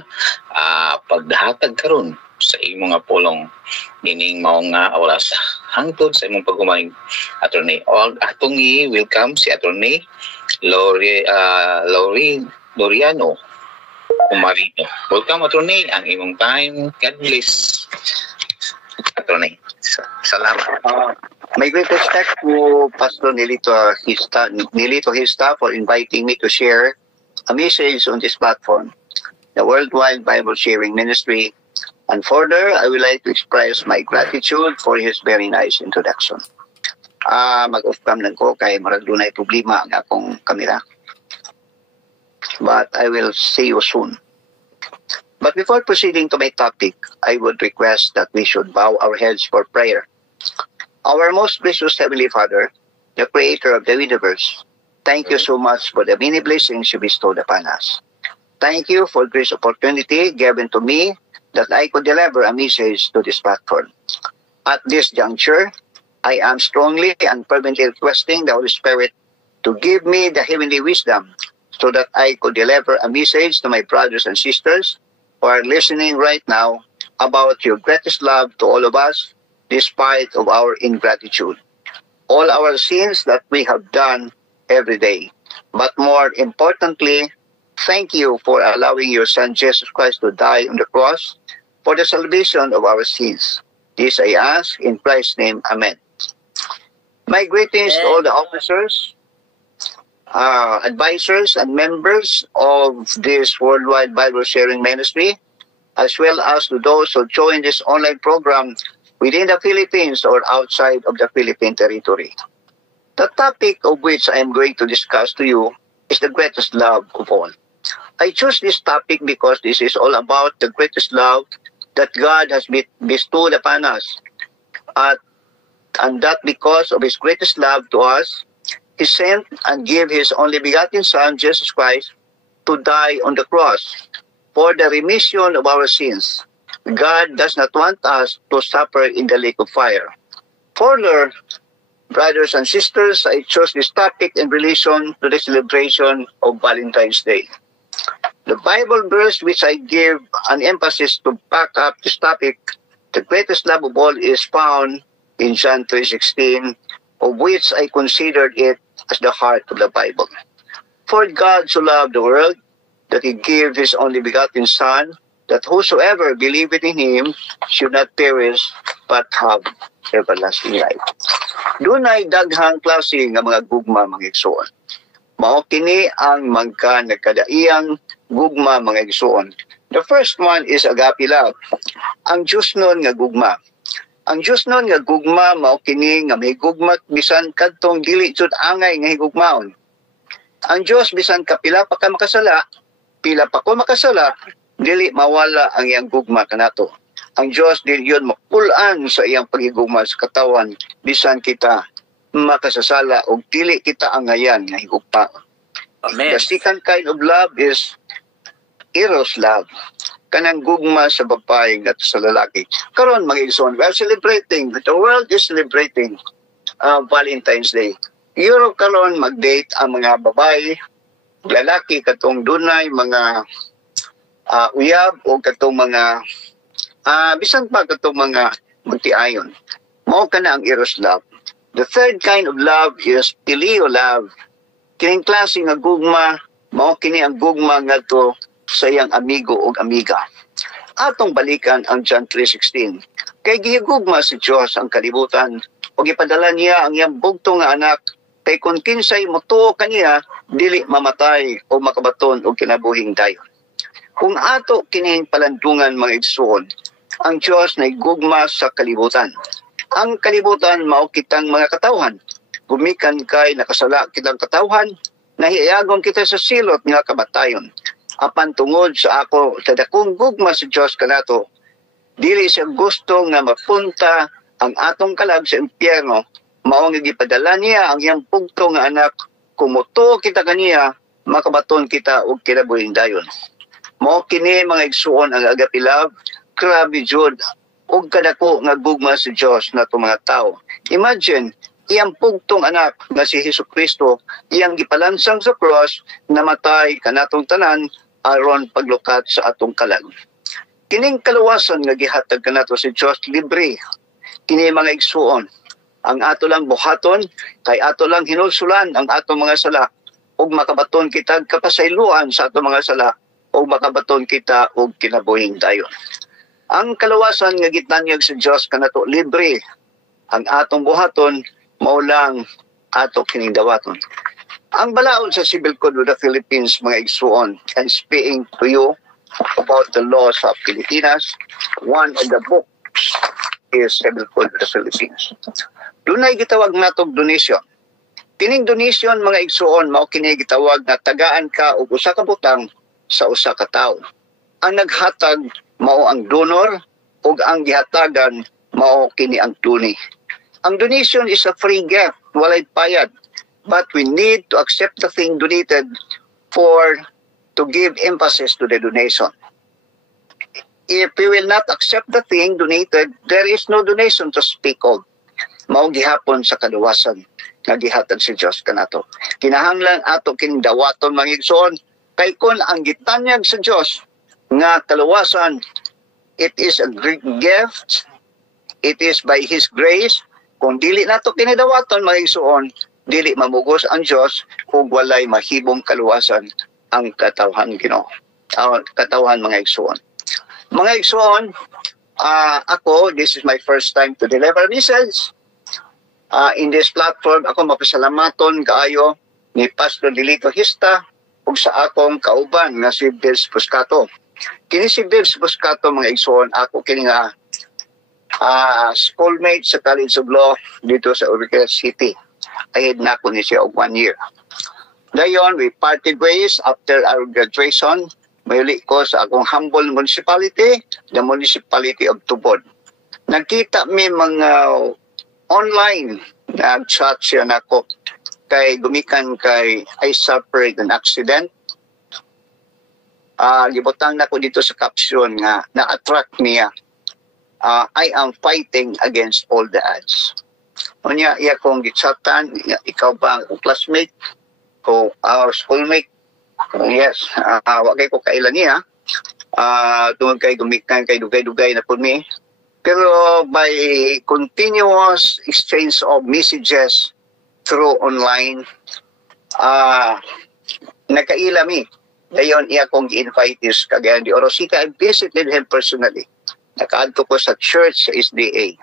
pagdahatag karon sa imo nga pulong dining mao nga oras hangtod sa imong paghumanig attorney. O atong i-welcome si attorney Loriano Umarito. Welcome attorney, ang imong time. God bless attorney. Salamat. My greatest thanks to Pastor Nilito Hista for inviting me to share a message on this platform, the Worldwide Bible Sharing Ministry. And further, I would like to express my gratitude for his very nice introduction. Mag-off cam lang ko kay marag dunay problema ang akong kamera. But I will see you soon. But before proceeding to my topic, I would request that we should bow our heads for prayer. Our most gracious Heavenly Father, the Creator of the universe, thank you so much for the many blessings you bestowed upon us. Thank you for this opportunity given to me that I could deliver a message to this platform. At this juncture, I am strongly and fervently requesting the Holy Spirit to give me the heavenly wisdom so that I could deliver a message to my brothers and sisters who are listening right now about your greatest love to all of us despite of our ingratitude. All our sins that we have done every day. But more importantly, thank you for allowing your Son Jesus Christ to die on the cross for the salvation of our sins. This I ask in Christ's name. Amen. My greetings to all the officers, advisors, and members of this Worldwide Bible Sharing Ministry, as well as to those who join this online program within the Philippines or outside of the Philippine territory. The topic of which I am going to discuss to you is the greatest love of all. I chose this topic because this is all about the greatest love that God has bestowed upon us. And that because of His greatest love to us, He sent and gave His only begotten Son, Jesus Christ, to die on the cross for the remission of our sins. God does not want us to suffer in the lake of fire. Further, Brothers and sisters, I chose this topic in relation to the celebration of Valentine's Day. The Bible verse which I give an emphasis to back up this topic, the greatest love of all, is found in John 3:16, of which I considered it as the heart of the Bible. For God so loved the world that He gave His only begotten Son, that whosoever believeth in Him should not perish but have everlasting life. Doon ay daghang klase nga mga gugma mga igsoon. Mao kini ang magka nagkadaiyang gugma mga igsoon. The first one is agape love. Ang Diyos nun nga gugma. Ang Diyos nun nga gugma mao kini nga may gugma bisan kadtong dili jud angay nga higugmaon. Ang Diyos bisan kapila pa ka makasala, pila pa ko makasala, dili mawala ang iyang gugma kanato. Ang Diyos dili yun mapulan sa iyang paghigugma sa katawan bisan kita makasasala o dili kita angayan nga higugma. Amen. The second kind of love is eros love. Kanang gugma sa babae at sa lalaki. Karon mga igsoon, we are celebrating, the world is celebrating Valentine's Day. Euro karon mag-date ang mga babae, lalaki katong dunay mga uyab o katong mga bisan pa katong mga magtiayon. Mao kana ang eros love. The third kind of love is phileo love. Kining klase nga gugma, mao kini ang gugma ngadto sa iyang amigo o amiga. Atong balikan ang John 3:16. Kay gihigugma si Dios ang kalibutan o gipadala niya ang iyang bugtong nga anak, kay kun kinsay motuo kaniya dili mamatay o makabaton og kinabuhing dayon. Kung ato kining palandungan mga igsoon, ang Diyos na igugma sa kalibutan. Ang kalibutan mao kitang mga katawhan. Gumikan kay nakasala kitang katawhan, nahiayagon kita sa silot nga kamatayon. Apan tungod sa ako sa dakong gugma sa Diyos kanato, dili siya gusto nga mapunta ang atong kalag sa impyerno, mao nga gipadala niya ang iyang pugto nga anak, kumuto kita kaniya, makabaton kita og kinabuhing dayon. Mao kini mga igsuon ang agape love. Grabe jud og kadako nga gugma sa Dios nato mga tao. Imagine iyang pugtong anak nga si Hesukristo, iyang gipalansang sa cross, namatay kanatong tanan aron paglukat sa atong kalag. Kining kaluwasan nga gihatag kanato si Dios libre. Kini mga igsuon, ang ato lang buhaton kay ato lang hinulsulan ang atong mga sala ug makabaton kita kapasayloan sa atong mga sala ug makabaton kita og kinabuhing dayon. Ang kaluwasan nga gitanyag sa Dios kanato libre. Ang atong buhaton mao lang ato kining dawaton. Ang balaod sa Civil Code of the Philippines mga igsuon, and speaking to you about the laws of Pilipinas, one of the books is Civil Code of the Philippines. Dunay gitawag natog donation. Kining donation mga igsuon mao kini gitawag na tagaan ka og usa ka butang sa usa ka tawo. Ang naghatag mao ang donor ug ang gihatagan mao kini ang duni. Ang donation is a free gift, walay bayad, but we need to accept the thing donated to give emphasis to the donation. If we will not accept the thing donated, there is no donation to speak of. Mao gihapon sa kaluwasan nga gihatag si Dios kanato. Kinahanglan ato kining dawaton mga igsoon, kay kun ang gitanyag sa Dios nga kaluwasan, it is a great gift. It is by His grace. Kung dili nato kinidawaton mga igsoon, dili mamugos ang Dios kung walay mahibong kaluwasan ang katawhan Ginoo. Katawhan mga igsoon. Mga igsoon, ako, this is my first time to deliver message. In this platform, ako mapasalamaton kaayo ni Pastor Dilito Hista ug sa akong kauban nga si Bills Buscato. Kini si Bills Buscato mga igsoon, ako kini nga schoolmate sa College of Law dito sa Uriquilla City. Ahead na ako ni siya og 1 year. Dayon, we parted ways after our graduation. Mayuli ko sa akong humble municipality, the municipality of Tubod. Nagkita mi mga online, nag-chat siya na ako. Kay gumikan kay I suffered an accident. Libutang na ko dito sa caption nga na-attract niya. I am fighting against all the odds. Unya, iya kong gitsatan, ikaw ba ang classmate o our schoolmate? Yes, wakay ko kailan niya. Tungod kay gumikan kay dugay-dugay na po mi. Pero by continuous exchange of messages through online, nagkaila mi. Dayon iya kong gi-invite is Cagayan de Oro City. I visited him personally. Nakaadto ko sa church sa SDA.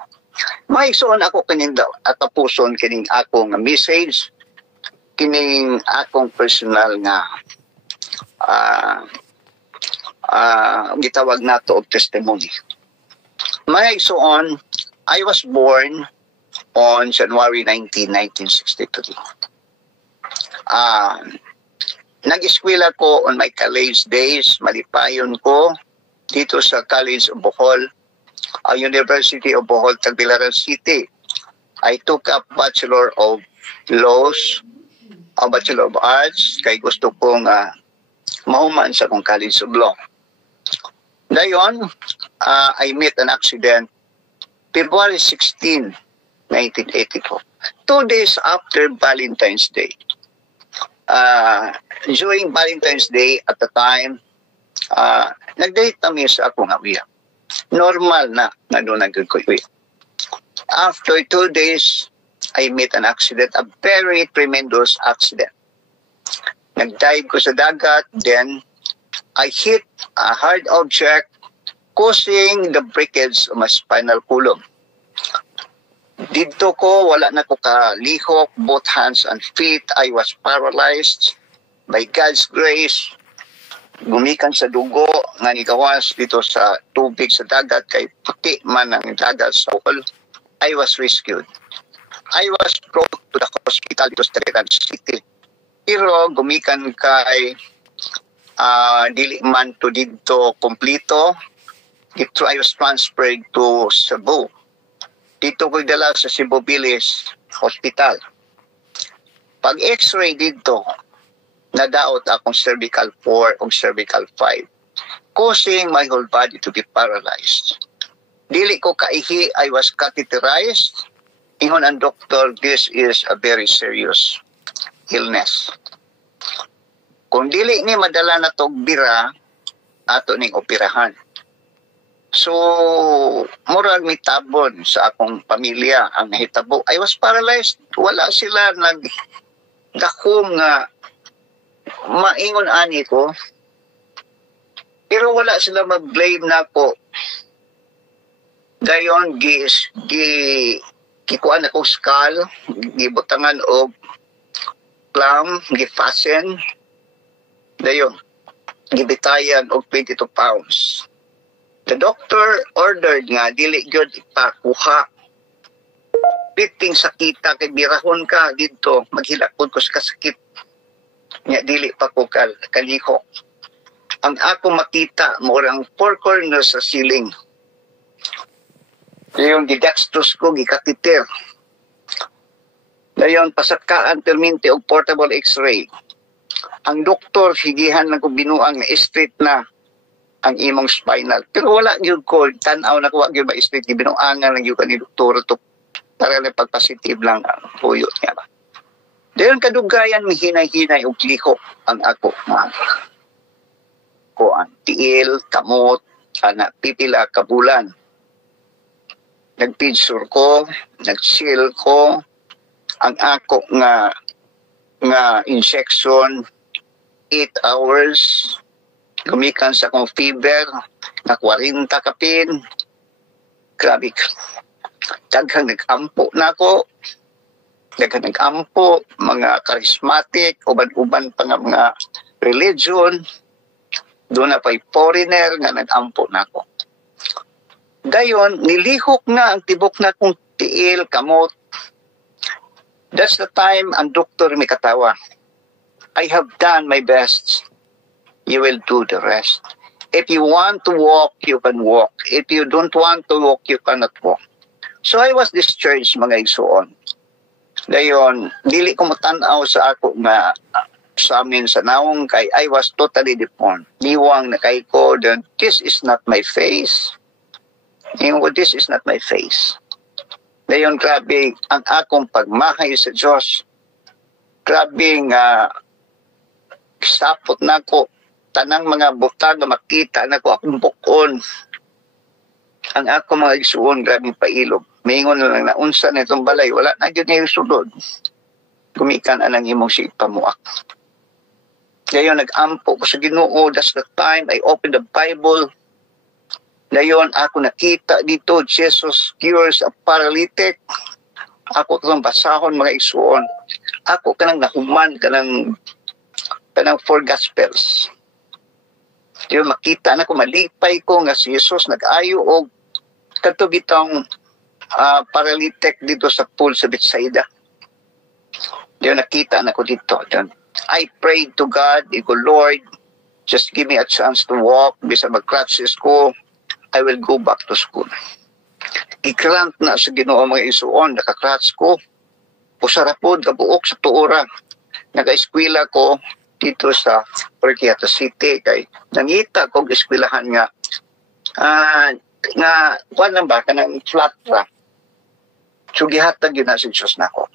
Maigsoon ako kaninda at tapuson kining akong message, kining akong personal nga gitawag nato og testimony. Maigsoon, I was born on January 19, 1963. Nag-eskwela ko on my college days, malipayon ko dito sa College of Bohol, University of Bohol, Tagbilaran City. I took up Bachelor of Laws, Bachelor of Arts, kay gusto kong mahuman sa akong College of Law. Dayon, I met an accident February 16, 1984. 2 days after Valentine's Day. During Valentine's Day at the time, nag-date kami sa akong awiya. Normal na doon nagkukuya. After 2 days, I met an accident, a very tremendous accident. Nag-dive ko sa dagat, then I hit a hard object causing the breakage of my spinal column. Dito ko, wala na ko kalihok, both hands and feet. I was paralyzed. By God's grace, gumikan sa dugo nga nigawas dito sa tubig sa dagat, kay puti man ang dagat sa Bohol. I was rescued. I was brought to the hospital dito sa Tagbilaran City. Pero gumikan kay dili man to dito kompleto. I was transferred to Cebu. Dito ko dala sa Cebu Village Hospital. Pag x-ray dito, nadaot akong cervical 4 o cervical 5, causing my whole body to be paralyzed. Dili ko kaihi, I was catheterized. Ingon ang doktor, this is a very serious illness. Kung dili ni madala na tog bira, ato ning operahan. So, murag mitabon sa akong pamilya ang nahitabo. I was paralyzed. Wala sila nagdakom nga maingon ani ko. Pero wala sila mag-blame na ko. Dayon, kikuan ako skull, gibutangan og clamp, gifasten. Dayon, gibitayan og 22 pounds. The doctor ordered nga dili gyud ipakuha. Biting sakita kay birahon ka dito, maghilakod ko sa kasakit. Nya dili pa ko kalihok. Ang ako makita mo ang 4 corners sa ceiling. Yung didextrose ko gikatiter. Dayon pasatkaan perminti og portable x-ray. Ang doktor higihan lang ko binuang na straight na ang imong spinal. Pero wala gyud ko tan-aw na ko wa gyud ma-straight, binuangan lang gyud ni doktor to para lang pag-positive lang ang puyo niya ba. Dayon kadugayan mihinay-hinay og lihok ang ako ko ang tiil, kamot, ana pipila ka bulan. Nagpidsure ko, nag-seal ko ang ako nga injection 8 hours. Gumikan sa akong fever na 40 kapin. Grabe. Daghang nag-ampo na ako. Daghang nag-ampo, mga charismatic, uban-uban pa nga mga religion. Doon na pa'y foreigner nga nag-ampo na ako. Dayon, nilihok na ang tibok na kong tiil, kamot. That's the time ang doktor may katawa. I have done my best. You will do the rest. If you want to walk, you can walk. If you don't want to walk, you cannot walk. So I was discharged, mga igsoon. Dayon, dili ko matanaw sa ako nga sa amin sa naong kay I was totally deformed. Niwang na kay ko, then this is not my face. This is not my face. Dayon grabe ang akong pagmahay sa Dios. Grabe nga sapot nako tanang mga butang nga makita nako akong bukon. Ang akong mga igsuon grabe pailog. Maingon na lang na unsa na itong balay, wala na yun na sulod. Gumikan anang imong si pamuak. Dayon nag-ampo ko sa Ginoo. That's the time I opened the Bible. Dayon ako nakita dito, Jesus cures a paralytic. Ako kanang basahon mga igsuon. Ako kanang nahuman kanang four gospels. Dayon makita na ko, malipay ko nga si Jesus nag-ayo og kadto bitong paralytic dito sa pool sa Bethsaida. Dayon nakita na ko dito. Dayon I prayed to God, ko, Lord, just give me a chance to walk. Bisa mag-crutches ko, I will go back to school. I-grant na sa Ginoo mga isuon, nakakrats ko. Usarapod, kabuok sa tuura. Nag-eskwela ko dito sa Orquiata City. Kay nangita ko eskwelahan nga kuwan lang ba, kanang flat track. So, gihatag yun na si Diyos na ko.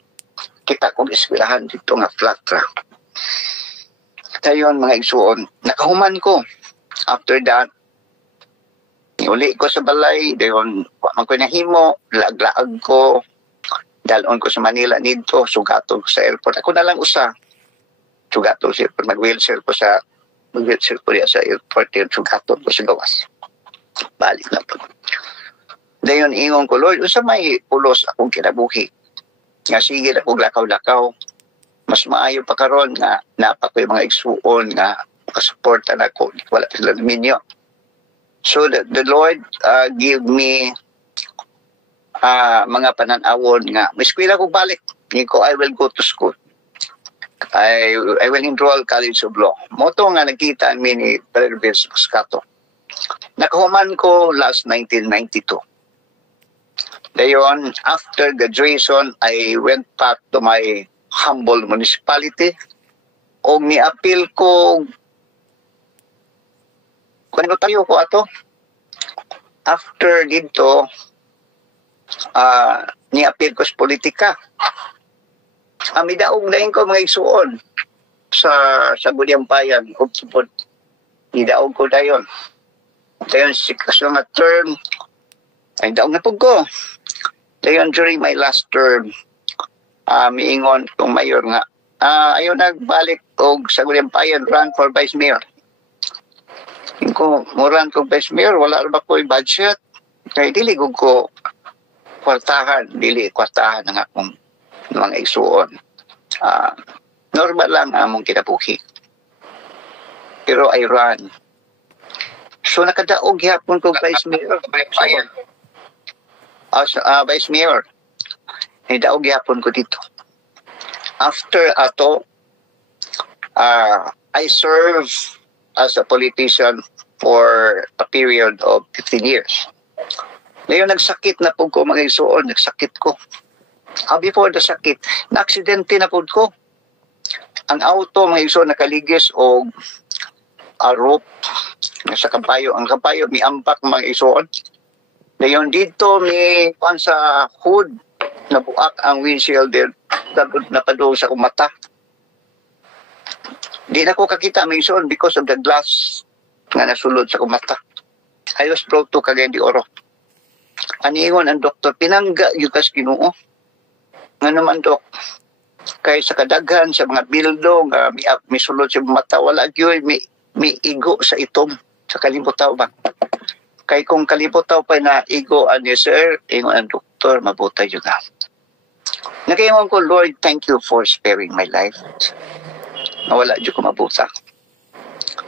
Kita ko eskwelahan dito nga flat track. Dayon mga igsuon, nakahuman ko. After that, uli ko sa balay, dayon man ko nahimo, lag-laag ko, dalon ko sa Manila nito, sugaton ko sa airport. Ako na lang usa. Sugaton sa airport, mag-wheelchair ko sa airport, yung sugaton ko sa gawas. Balik na po. Dayon ingon ko, Lord, usa may pulos akong kinabuhi. Nga sige na kong lakaw-lakaw. Mas maayo pa karon nga napa ko yung mga igsuon nga makasuporta na ko. Wala sila minyo. So the Lord give me mga pananawon nga. May eskwela ko balik. Niko, I will go to school. I will enroll College of Law. Moto nga nakita mi ni Brother Vince Moscato. Nakahuman ko last 1992. Dayon, after graduation, I went back to my humble municipality. O ni-appeal ko, kung tayo ko ato, after dito, ni-appeal ko sa politika. Midaog na ko mga isuon sa Gudyampayan. Midaog ko dayon. Dayon, sikasyo nga term, ay daog na po ko. Dayon, during my last term, miingon kong mayor nga, ayaw nagbalik og sa Gudyampayan, run for vice mayor. Kung run kong vice mayor, wala ba ko'y budget? Kaya dili ko kwartahan ng akong mga isuon. Normal lang among kinabuhi. Pero I run. So nakadaog yapon ko vice mayor. Vice mayor. Daog yapon ko dito. After ato, I serve as a politician for a period of 15 years. Ngayon nagsakit na po ko mga isuon, nagsakit ko. Before the sakit, na-aksidente na po ko. Ang auto mga isuon nakaligis o rope sa kabayo. Ang kabayo may ampak mga isuon. Ngayon dito may sa hood, nabuak ang windshield there, napadong sa mata. Di na ko kakita may isuon because of the glass nga nasulod sa mata. I was brought to Cagayan de Oro. Aniingon ang doktor, pinangga yung kas Ginoo. Nga naman, Dok, kay sa kadaghan sa mga bildo nga may sulod sa mata, wala yun, may igo sa itom, sa kalibutaw ba? Kay kung kalibutaw pa na igo ani sir, ingon ang doktor, mabutay yun na. Nakaingon ko, Lord, thank you for sparing my life. Nawala yun ko mabuta.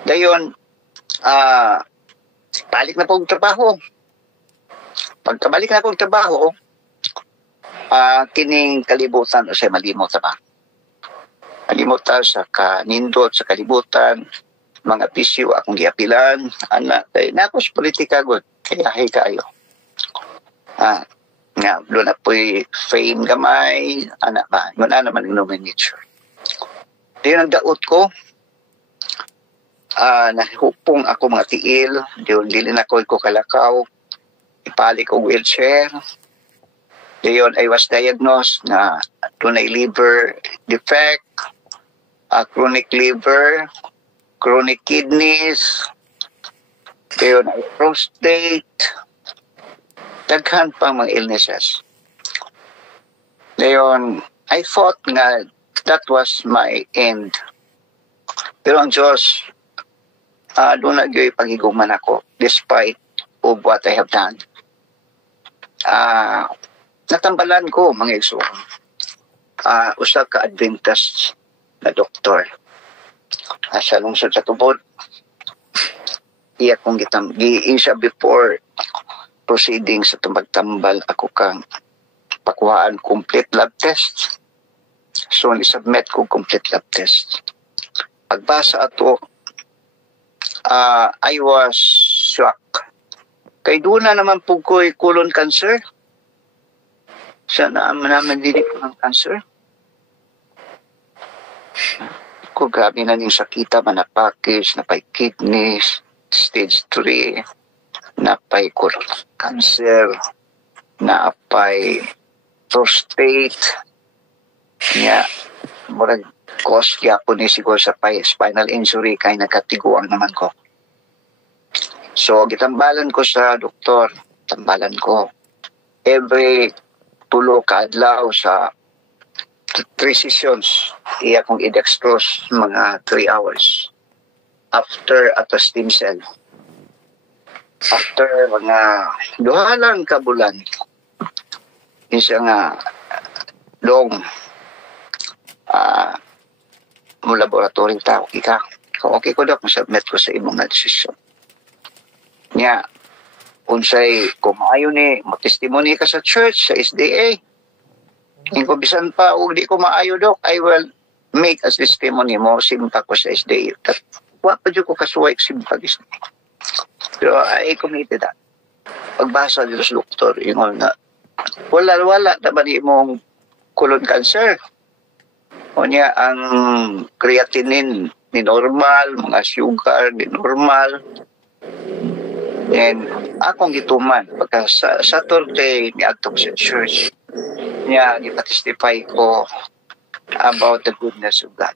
Dayon, balik na po ang trabaho. Pagkabalik na po ang trabaho, kining kalibutan o siya malimot ba? Malimot sa kanindot, sa kalibutan, mga pisyo akong giapilan, anak, na ako sa politika good, kaya hay kayo. Nga, doon na po'y fame gamay, anak ba, yun na naman yung nomenature. Diyan ang daot ko, nahupong ako mga tiil, diyon dili na ko kalakaw, ipalik ko wheelchair, Dayon, I was diagnosed na tunay liver defect, chronic liver, chronic kidneys, dayon ay prostate, daghan pang mga illnesses. Dayon, I thought nga that was my end. Pero ang Diyos, doon na gyo'y pagiguman ako despite of what I have done. Natambalan ko mga igsoon. Usa ka Adventist na doktor. Sa lungsod sa tubod. Iya kong giisa before proceeding sa tumbag-tambal ako kang pakuhaan complete lab test. So, ni-submit ko complete lab test. Pagbasa ato, I was shocked. Kay doon na naman po ko'y colon cancer. Sana naman dinig ko ng cancer. Ko grabe na yung sakita, manapakis, napay kidneys, stage 3, napay cancer, napay prostate, niya, murag cause po ni siguro sa spinal injury, kaya nagkatiguan naman ko. So, gitambalan ko sa doktor, tambalan ko. Every tulo kaadlaw sa 3 sessions, iya kong i-dextrose mga 3 hours. After ato stem cell. After mga duhalang kabulan, isa nga long mo laboratory tao ika. So, okay ko daw kung submit ko sa imong na desisyon. Nya, unsay kumayo ni, mo-testimony ka sa church, sa SDA. Kung bisan pa, o di ko maayo dok, I will make a testimony mo, simpa ko sa SDA. Wapa dyan ko kasuway, simpa ko. Pero I committed that. Pagbasa dito sa doktor, yung na, wala naman imong colon cancer. O niya, ang creatinine ni normal, mga sugar ni normal. And akong gituman, pagka sa Saturday ni atong sa church, niya, ipatestify ko about the goodness of God.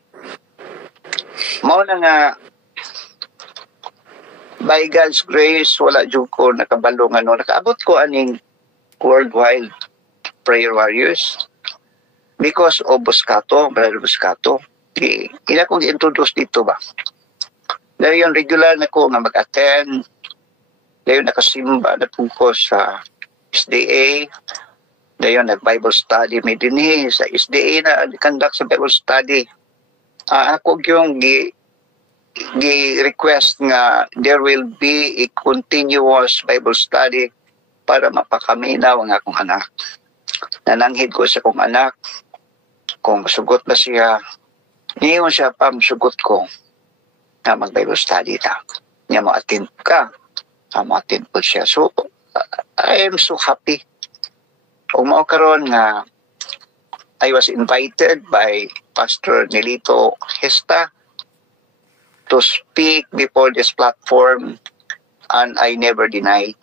Mao na nga, by God's grace, wala dyan ko nakabalo nga no. Nakaabot ko aning worldwide prayer warriors because of Boscato, Brother Boscato. Ina kong introduce dito ba? Dahil yung regular na ko nga mag-attend, dahil nakasimba na po ko sa SDA, dahil nag-Bible study may dinhi sa SDA na conduct sa Bible study. Ako yung request nga there will be a continuous Bible study para mapakaminaw ang akong anak. Nananghid ko sa akong anak, kung sugot na siya, niyon siya pa sugot ko na mag-Bible study ta. Niya ma-attend ka, ma-attend po siya. So, I am so happy. Kung mao karon nga I was invited by Pastor Nelito Hesta to speak before this platform, and I never denied.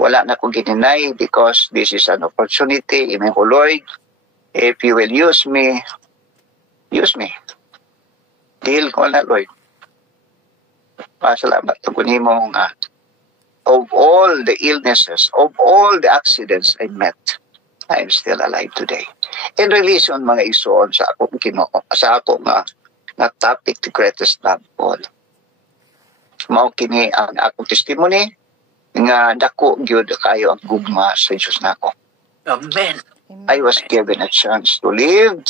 Wala na kong ginenay because this is an opportunity. Amen ko, Lord. If you will use me, use me. Deal ko na, Lord. Pasalamat na kunin mo nga. Of all the illnesses, of all the accidents I met, I am still alive today. In relation, mga isuon sa akong sa akong na topic, the greatest love of all. Mao kini ang akong testimony nga dako gyud kayo ang gugma sa Jesus nako. Amen. I was given a chance to live,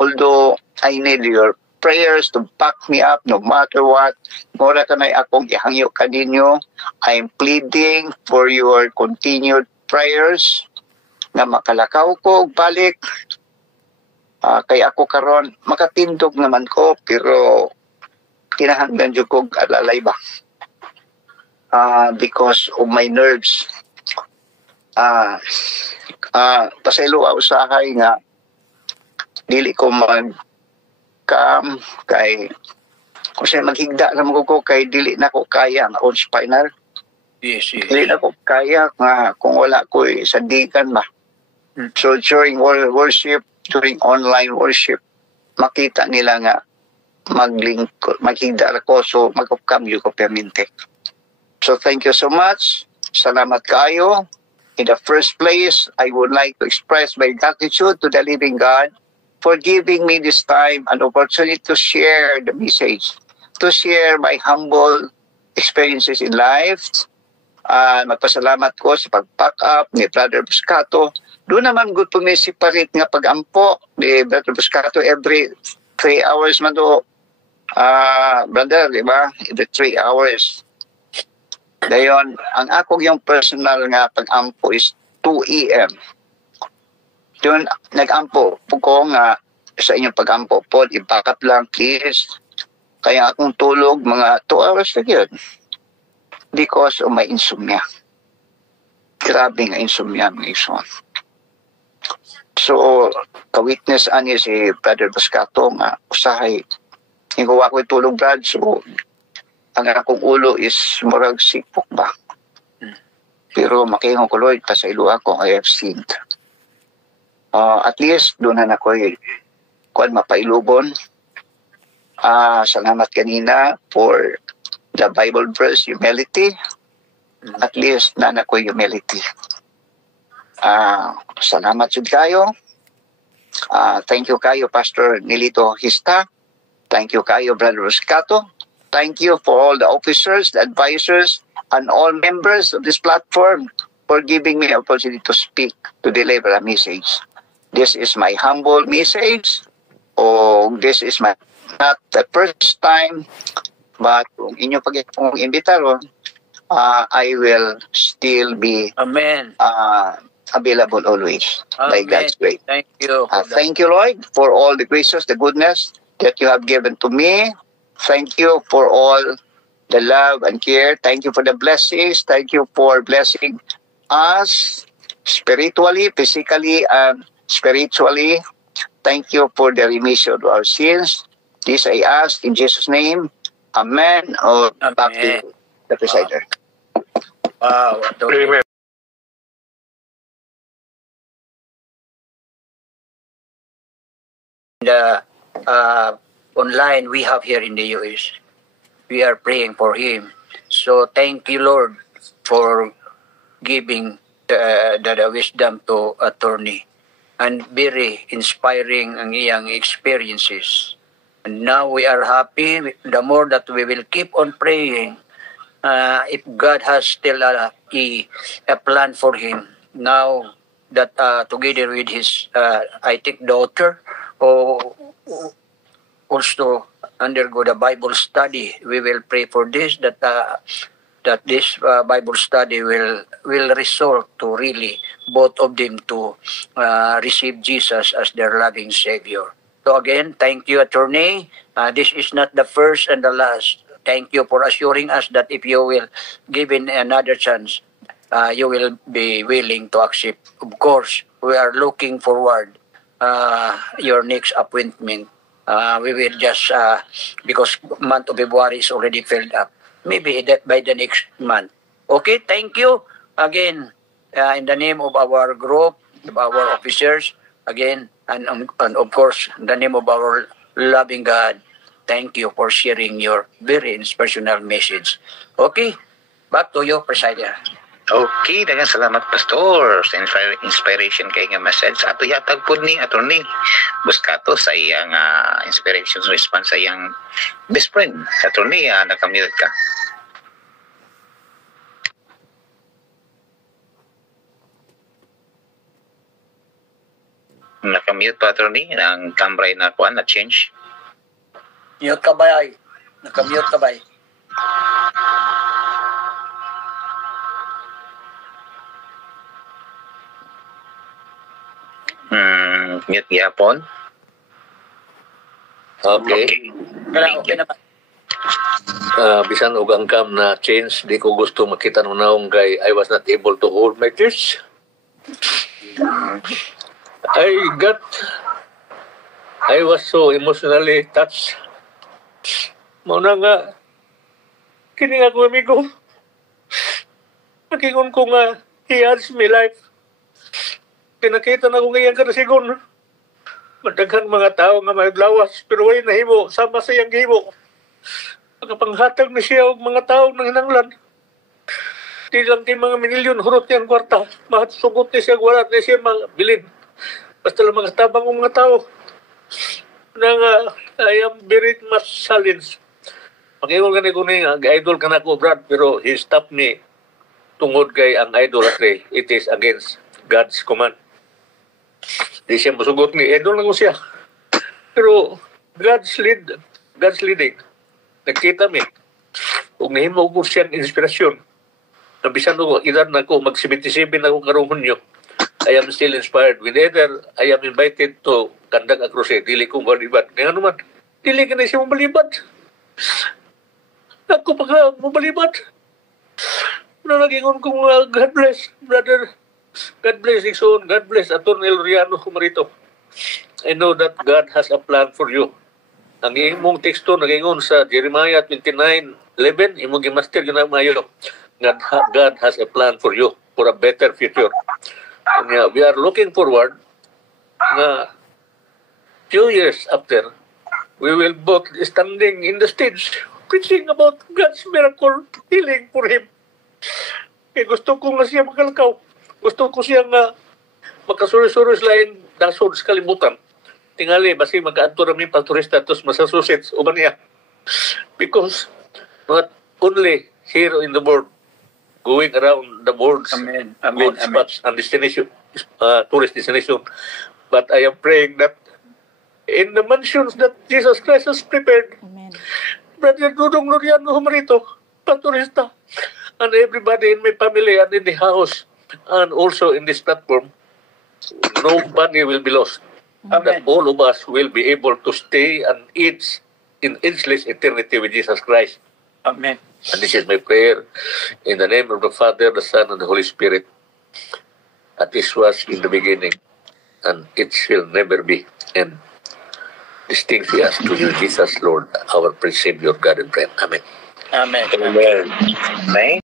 although I need your prayers to back me up no matter what. Mora ka na akong ihangyo kaninyo. I'm pleading for your continued prayers na makalakaw ko balik. Kay ako karon makatindog naman ko pero kinahanglan jud ko alalay ba. Because of my nerves. Pasaylo usahay nga dili ko mag-cam kay kung siya maghigda naman ko kay dili na ko kaya ang on spinal. Yes. Dili na ko kaya nga kung wala ko sandigan ba. So during worship, during online worship, makita nila nga maghigda ako, so mag-upcome yung permanente. So thank you so much. Salamat kayo. In the first place, I would like to express my gratitude to the living God for giving me this time and opportunity to share the message, to share my humble experiences in life. Magpasalamat ko sa pag-pack up ni Brother Buscato. Doon naman good po may separate nga pag-ampo ni Brother Buscato every 3 hours man do. Brother, di ba? Every 3 hours. Dayon, ang ako yung personal nga pag-ampo is 2 a.m. Doon, nag-ampo po ko nga sa inyong pag-ampo po, i-back up lang please. Kaya akong tulog mga 2 hours na yun. Because of my insomnia. Grabe nga insomnia, mga ison. So, ka-witness ani si Brother Buscato nga usahay. Hinggawa ko tulog, Brad. So, ang akong ulo is murag sipok ba. Pero makingong ko, Lord, pasailu ako, I have sinned. At least, doon na ako kuan mapailubon. Salamat kanina for the Bible verse, humility. At least, na ko humility. Salamat jud kayo. Thank you kayo, Pastor Nilito Hista. Thank you kayo, Brother Buscato. Thank you for all the officers, the advisors, and all members of this platform for giving me an opportunity to speak, to deliver a message. This is my humble message. This is not the first time, but kung inyo pag-itong imbitaron, I will still be available always. By God's grace. Thank you. Thank you, Lord, for all the graces, the goodness that you have given to me. Thank you for all the love and care. Thank you for the blessings. Thank you for blessing us spiritually, physically, and spiritually. Thank you for the remission of our sins. This I ask in Jesus' name. Amen. Back to the presider. Wow. Amen. The online we have here in the US, we are praying for him. So thank you, Lord, for giving the wisdom to attorney, and very inspiring ang iyang experiences. And now we are happy. The more that we will keep on praying, if God has still a plan for him, now that together with his, I think, daughter, also undergo the Bible study, we will pray for this, that this Bible study will result to really both of them to receive Jesus as their loving Savior. So again, thank you, attorney. This is not the first and the last. Thank you for assuring us that if you will give in another chance, you will be willing to accept. Of course, we are looking forward your next appointment. We will just, because month of February is already filled up, maybe by the next month. Okay, thank you again in the name of our group, of our officers, again, and of course, in the name of our loving God. Thank you for sharing your very inspirational message. Okay, back to you, Presider. Okay, daghang salamat, Pastor, sa inspiration kay nga message. Ato yatag po ni attorney Buscato sa iyang inspiration response sa iyang best friend. Attorney, nakamute ka. Nakamute pa, attorney, ang camera na kuan na change. Mute ka ba ay? Nakamute ka ba ay? Mute yapon. Okay. Okay na ba? Bisan og ang cam na change, di ko gusto makita nung naong kay I was not able to hold my tears. I was so emotionally touched. Mauna nga, kini nga ko amigo. Nakingon ko nga, he has me life. pinakita na ko ngayon ka na sigon. Madaghan mga tao nga maglawas, pero way nahimo, sama sa iyang himo. Nakapanghatag na siya og mga tao ng hinanglan. Di lang kay mga minilyon, hurot niyang kwarta. Mahasugot niya siya, wala na siya bilin. Basta lang magatabang ng mga tao. I am very much challenged. Pag-iwal ka na ko idol ka na ko, Brad, pero he stopped me tungod kay ang idolatry. It is against God's command. Di siya masugot ni idol na ko siya. Pero God's leading. Nagkita mi. Kung nahimo ko siyang inspirasyon, nabisan ko, edad na ko, mag-77 na ko karong Hunyo. I am still inspired. Whenever I am invited to conduct a crusade, dili ko malibad. Ngayon naman, dili ka na siya malibad. Ako pa ka malibad. Nagingon ko God bless, brother. God bless, Ikson. God bless, Atty. Loriano Humarito. I know that God has a plan for you. Ang imong teksto nagingon sa Jeremiah 29:11, imong gimaster yun ang mayo. God has a plan for you for a better future. And we are looking forward na few years after, we will both standing in the stage preaching about God's miracle healing for him. Kaya gusto ko nga siya makalakaw. Gusto ko siya nga makasuri-suri sa lain dasod sa kalimutan. Tingali, basi mag-aadto rami pastorista tos Massachusetts, uban niya. Because not only here in the world, going around the world, good spots and destination, tourist destination, but I am praying that in the mansions that Jesus Christ has prepared, Brother Dudong Loriano Humarito, pastorista, and everybody in my family and in the house, and also in this platform, nobody will be lost. That all of us will be able to stay and age in ageless eternity with Jesus Christ. Amen. And this is my prayer in the name of the Father, the Son, and the Holy Spirit. As this was in the beginning, and it shall never be. And these things we ask to you, Jesus, Lord, our Savior, God and friend. Amen. Amen. Amen.